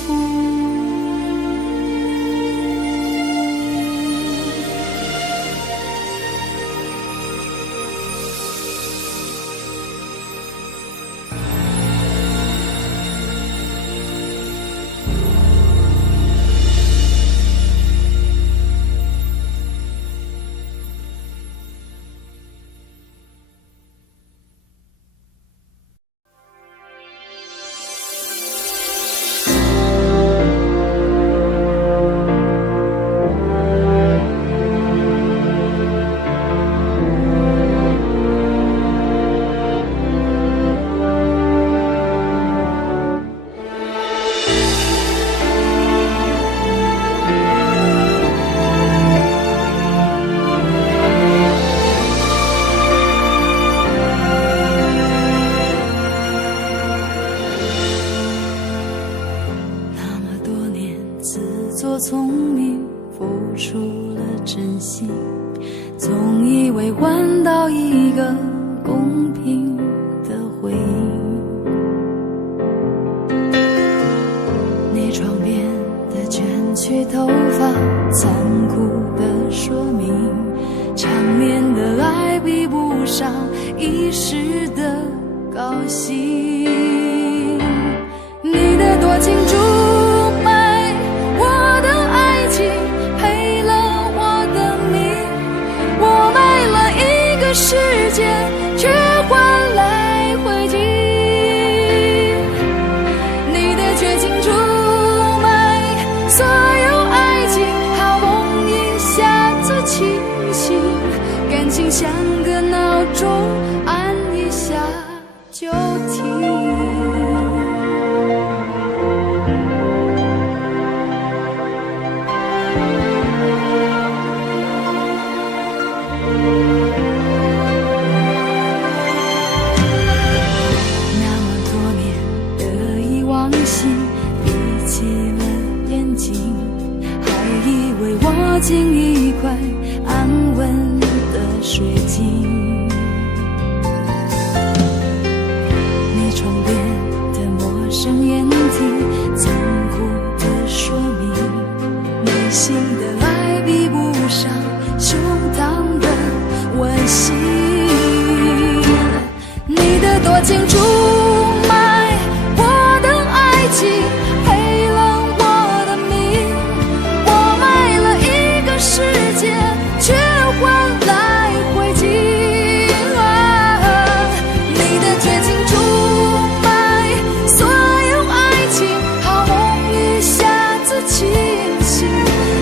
聪明付出了真心，总以为换到一个公平的回应。你床边的卷曲头发，残酷的说明，场面的爱比不上一时的高兴。你的多情注卖我的爱情，赔了我的命，我卖了一个世界，却换来灰烬。你的绝情出卖所有爱情，好梦一下子清醒，感情像个闹钟，按一下就停。进一块安稳的水晶，你床边的陌生眼睛，残酷的说明，内心的爱比不上胸膛的温馨。你的多情出卖我的爱情，赔了我的命，我卖了世界，却换来灰烬。你的绝情出卖所有爱情，好梦一下子清醒，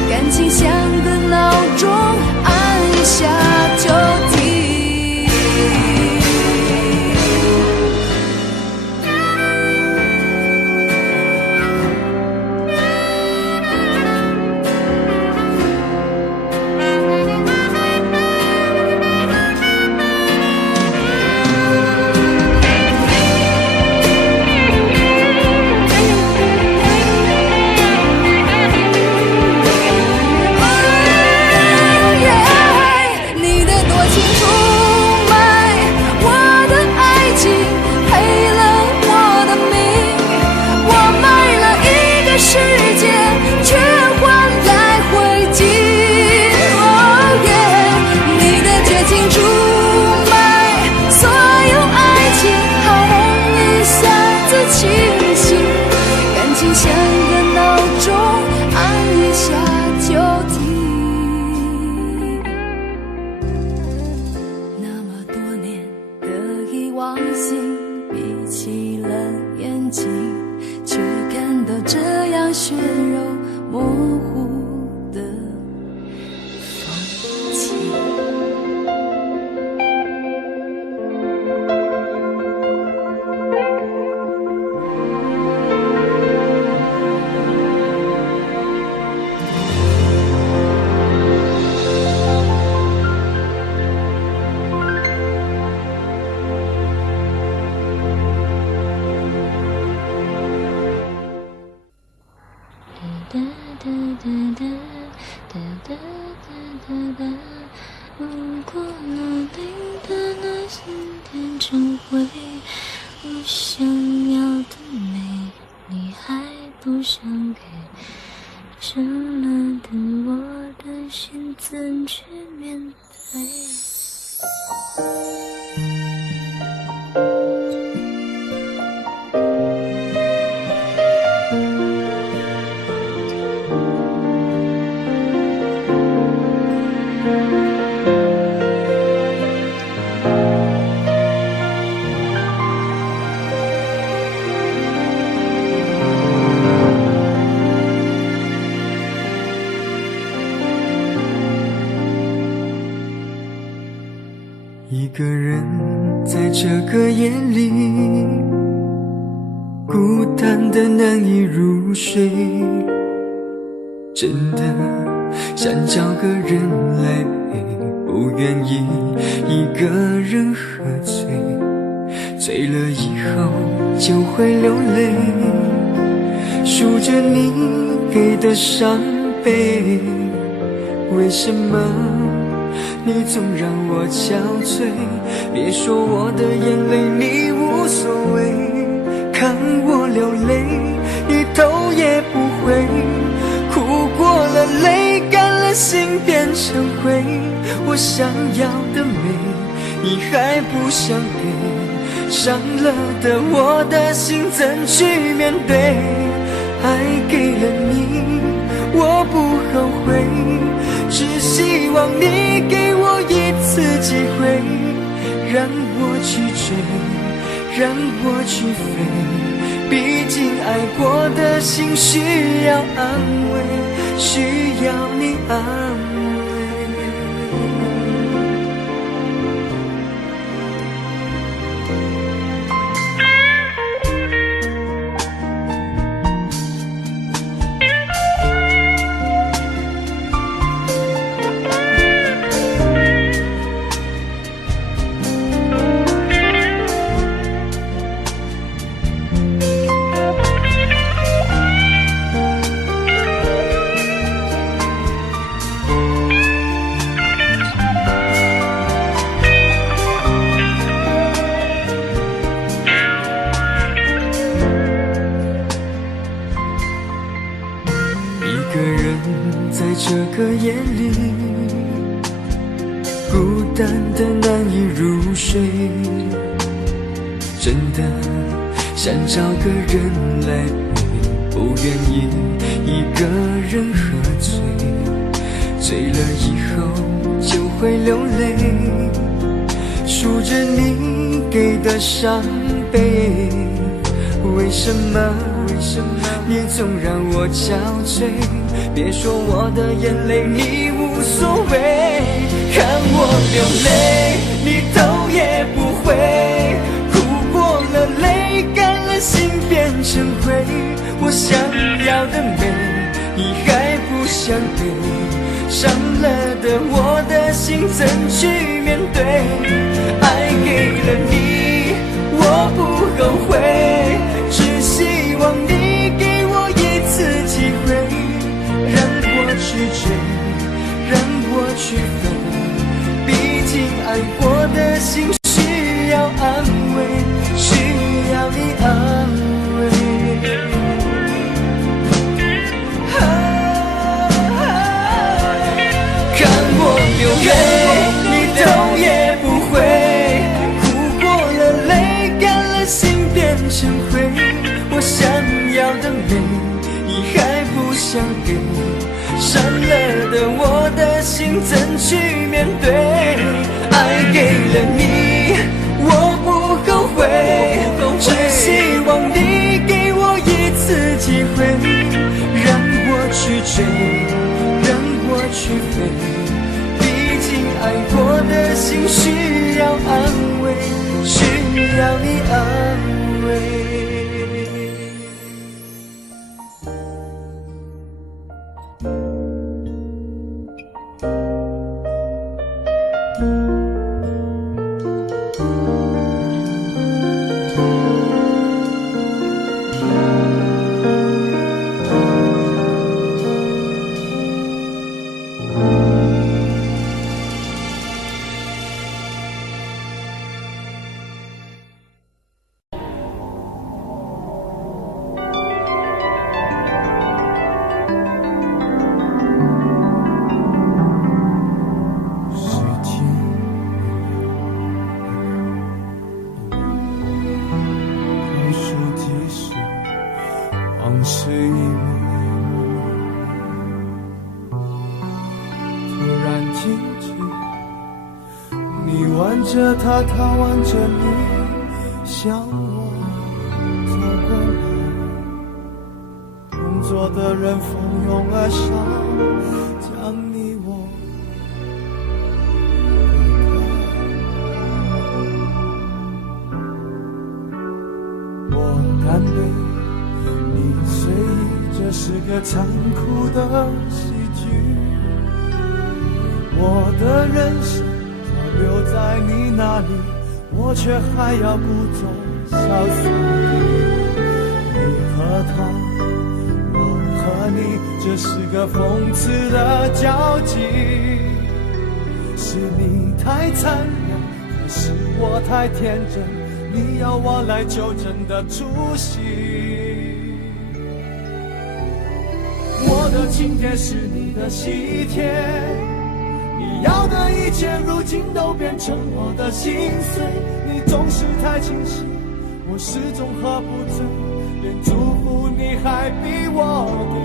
感情像个闹钟，按一下就停。如果努力的那些天成为我想要的美，你还不想给真了的我的心怎去面对？一个人在这个夜里，孤单的难以入睡，真的想找个人来陪，不愿意一个人喝醉，醉了以后就会流泪，数着你给的伤悲，为什么你总让我憔悴？别说我的眼泪你无所谓，看我流泪你头也不回，哭过了泪干了心变成灰，我想要的美你还不想给，伤了的我的心怎去面对？爱给了你我不后悔，只希望你给我一次机会，让我去追，让我去飞，毕竟爱过的心需要安慰，需要你安慰。一个人在这个夜里，孤单的难以入睡，真的想找个人来陪，不愿意一个人喝醉，醉了以后就会流泪，数着你给的伤悲，为什么你总让我憔悴？别说我的眼泪你无所谓，看我流泪你头也不回，哭过了泪干了心变成灰，我想要的美你还不想给，伤了的我的心怎去面对？爱给了你我不后悔，只希望你给我一次机会，让我去追，让我去飞，毕竟爱过的心需要安慰，需要你安慰。看我流泪你头也不回，哭过了泪干了心变成灰，我想要的美你还不想给，伤了的我的心怎去面对？爱给了你我不后悔，只希望你给我一次机会，让我去追，让我去飞，毕竟爱过的心需要安慰，需要你安慰。往事一幕突然静止，你挽着他，他挽着你，向我走过来，同桌的人蜂拥而上，将你我隔开。我干杯，你随意，这是个残酷的喜剧。我的人生早留在你那里，我却还要故作潇洒地，你和他，我和你，这是个讽刺的交集。是你太残忍，还是我太天真？你要我来纠正的出息。我的请帖是你的喜帖，你要的一切如今都变成我的心碎。你总是太清醒，我始终喝不醉，连祝福你还逼我给。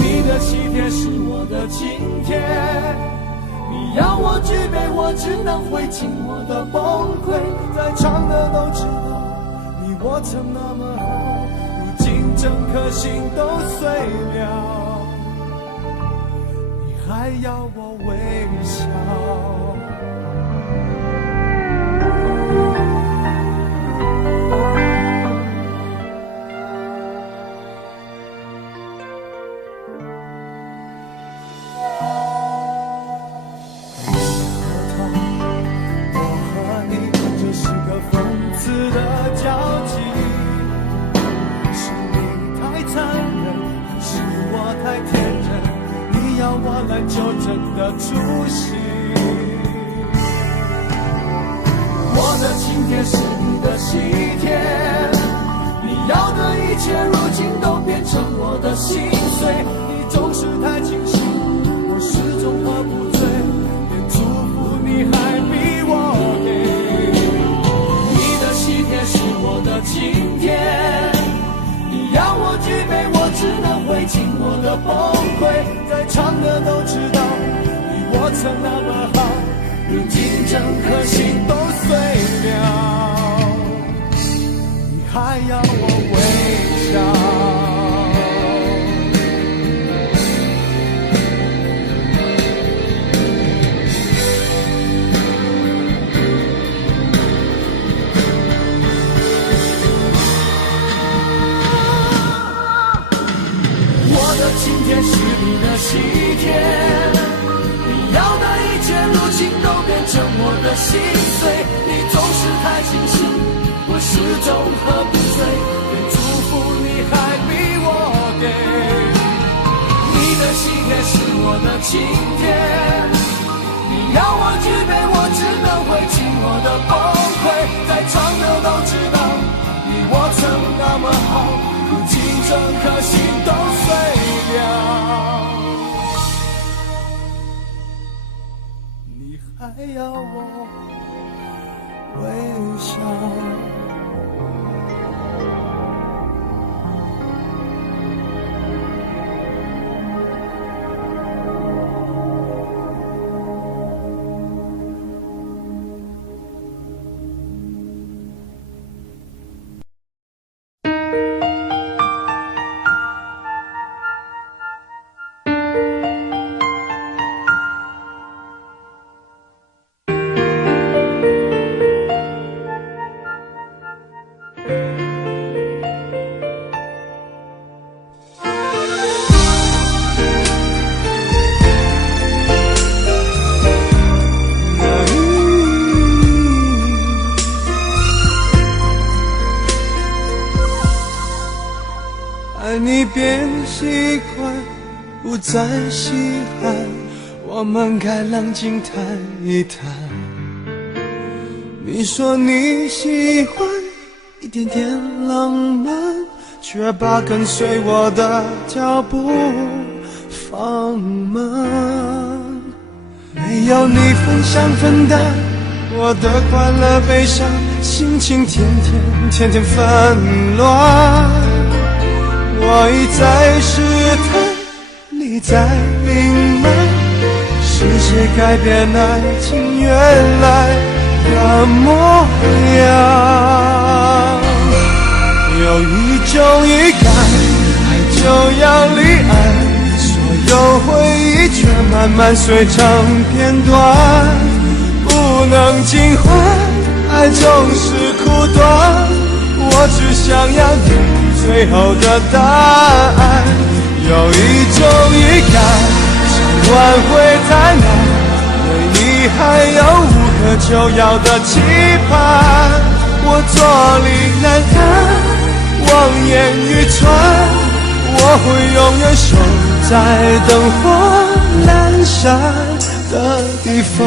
你的喜帖是我的请帖，你要我举杯，我只能会尽我的崩溃。在场的都知道，你我曾那么好，如今整颗心都碎了，你还要我微笑。来纠正的出息。我的请帖是你的喜帖，你要的一切如今都变成我的心碎。你总是太清醒，我始终喝不醉，连祝福你还逼我给。你的喜帖是我的请帖，你要我举杯，我只能会尽我的崩溃。在场的都知道，你我曾那么好，如今整颗心都碎了，你还要我微笑。今天是你的喜帖，你要的一切如今都变成我的心碎。你总是太清醒，我始终喝不醉，连祝福你还逼我给。你的喜帖是我的请帖，你要我举杯，我只能会尽我的崩溃。在场的都知道，你我曾那么好，如今整颗心都碎了，你还要我微笑。爱你变习惯，不再稀罕，我们该冷静谈一谈。你说你喜欢一点点浪漫，却把跟随我的脚步放慢。没有你分享分担我的快乐悲伤，心情天天纷乱。我一再试探，你在隐瞒，是谁改变爱情原来的模样？有一种预感，爱就要离岸，所有回忆却慢慢碎成片段，不能尽欢，爱总是苦短，我只想要你最后的答案。有一种预感，想挽回太难，对你还有无可救药的期盼。我坐立难安，望眼欲穿，我会永远守在灯火阑珊的地方。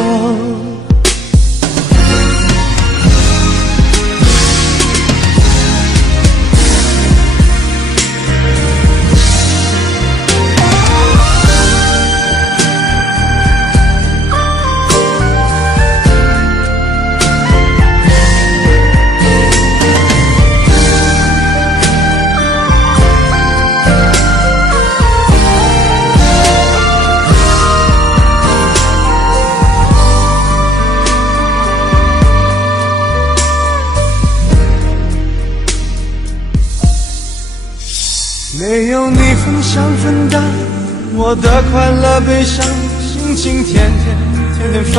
没有你分享分担我的快乐悲伤，心情天天纷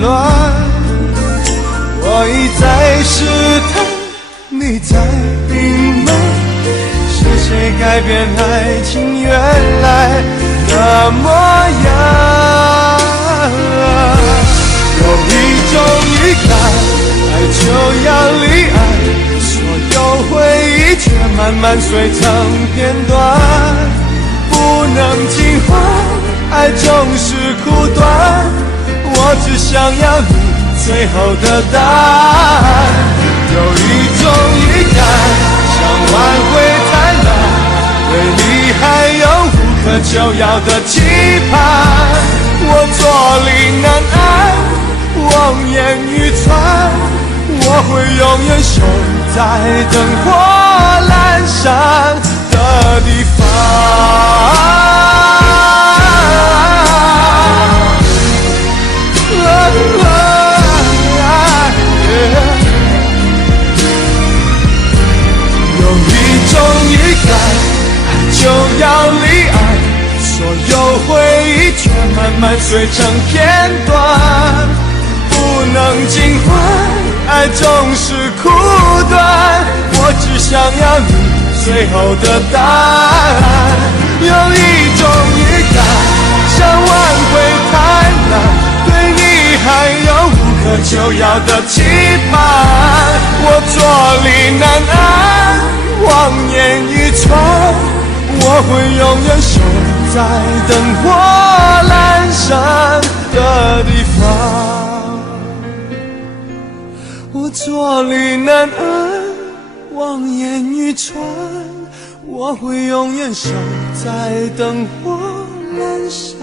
乱。我一再试探，你在隐瞒，是谁改变爱情原来的模样？有一种预感，爱就要离岸，所有回忆却慢慢碎成片段，不能尽欢，爱总是苦短，我只想要你最后的答案。有一种预感，想挽回太难，对你还有无可救药的期盼，我坐立难安，望眼欲穿，我会永远守在灯火阑珊的地方。有一种预感，爱就要离岸，所有回忆却慢慢碎成片段，不能尽欢，爱总是苦短，我只想要你最后的答案。有一种预感，想挽回太难，对你还有无可救药的期盼，我坐立难安，望眼欲穿，我会永远守在灯火阑珊的地方。我坐立难安，望眼欲穿，我会永远守在灯火阑珊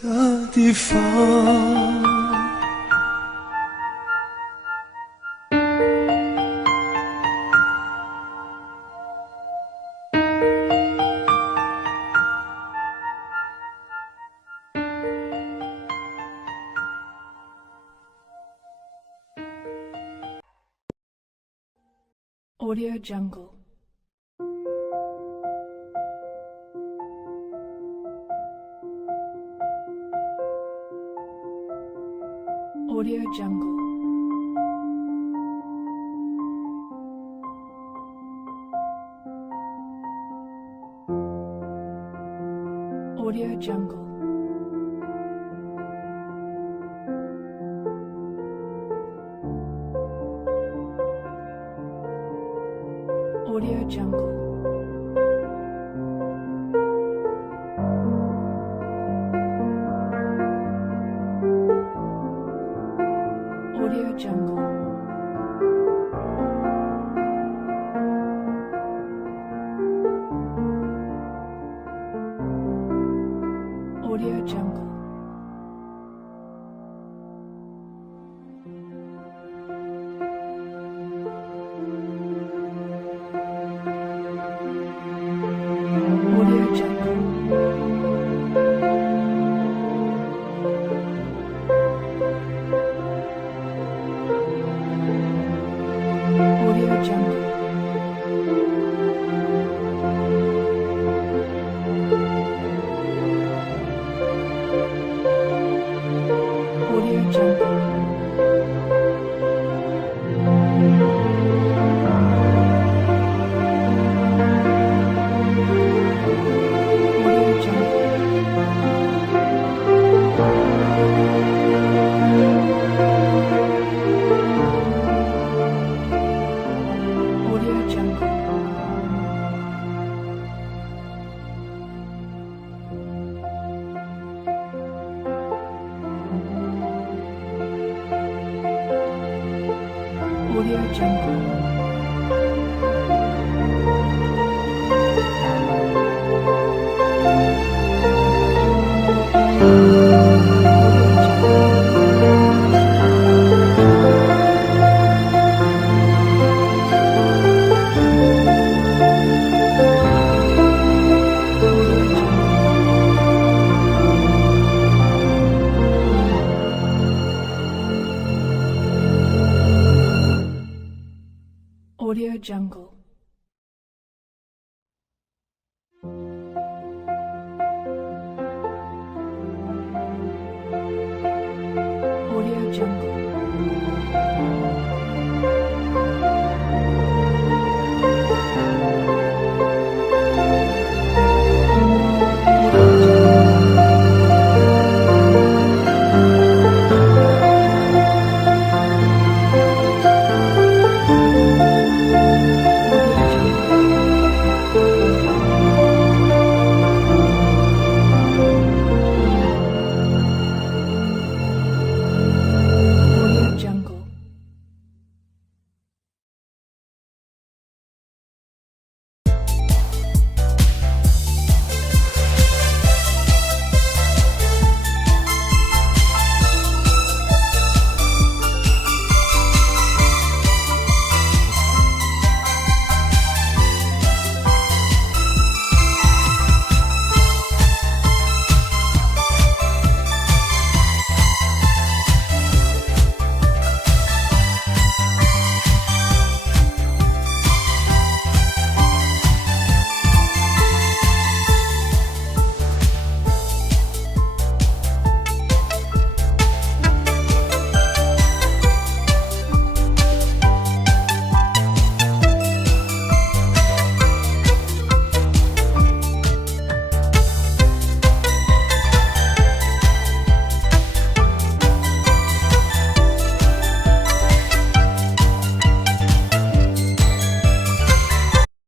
的地方。Audio Jungle. Audio Jungle. Audio Jungle. Audio Jungle. Audio Jungle. Audio Jungle. Audio Jungle.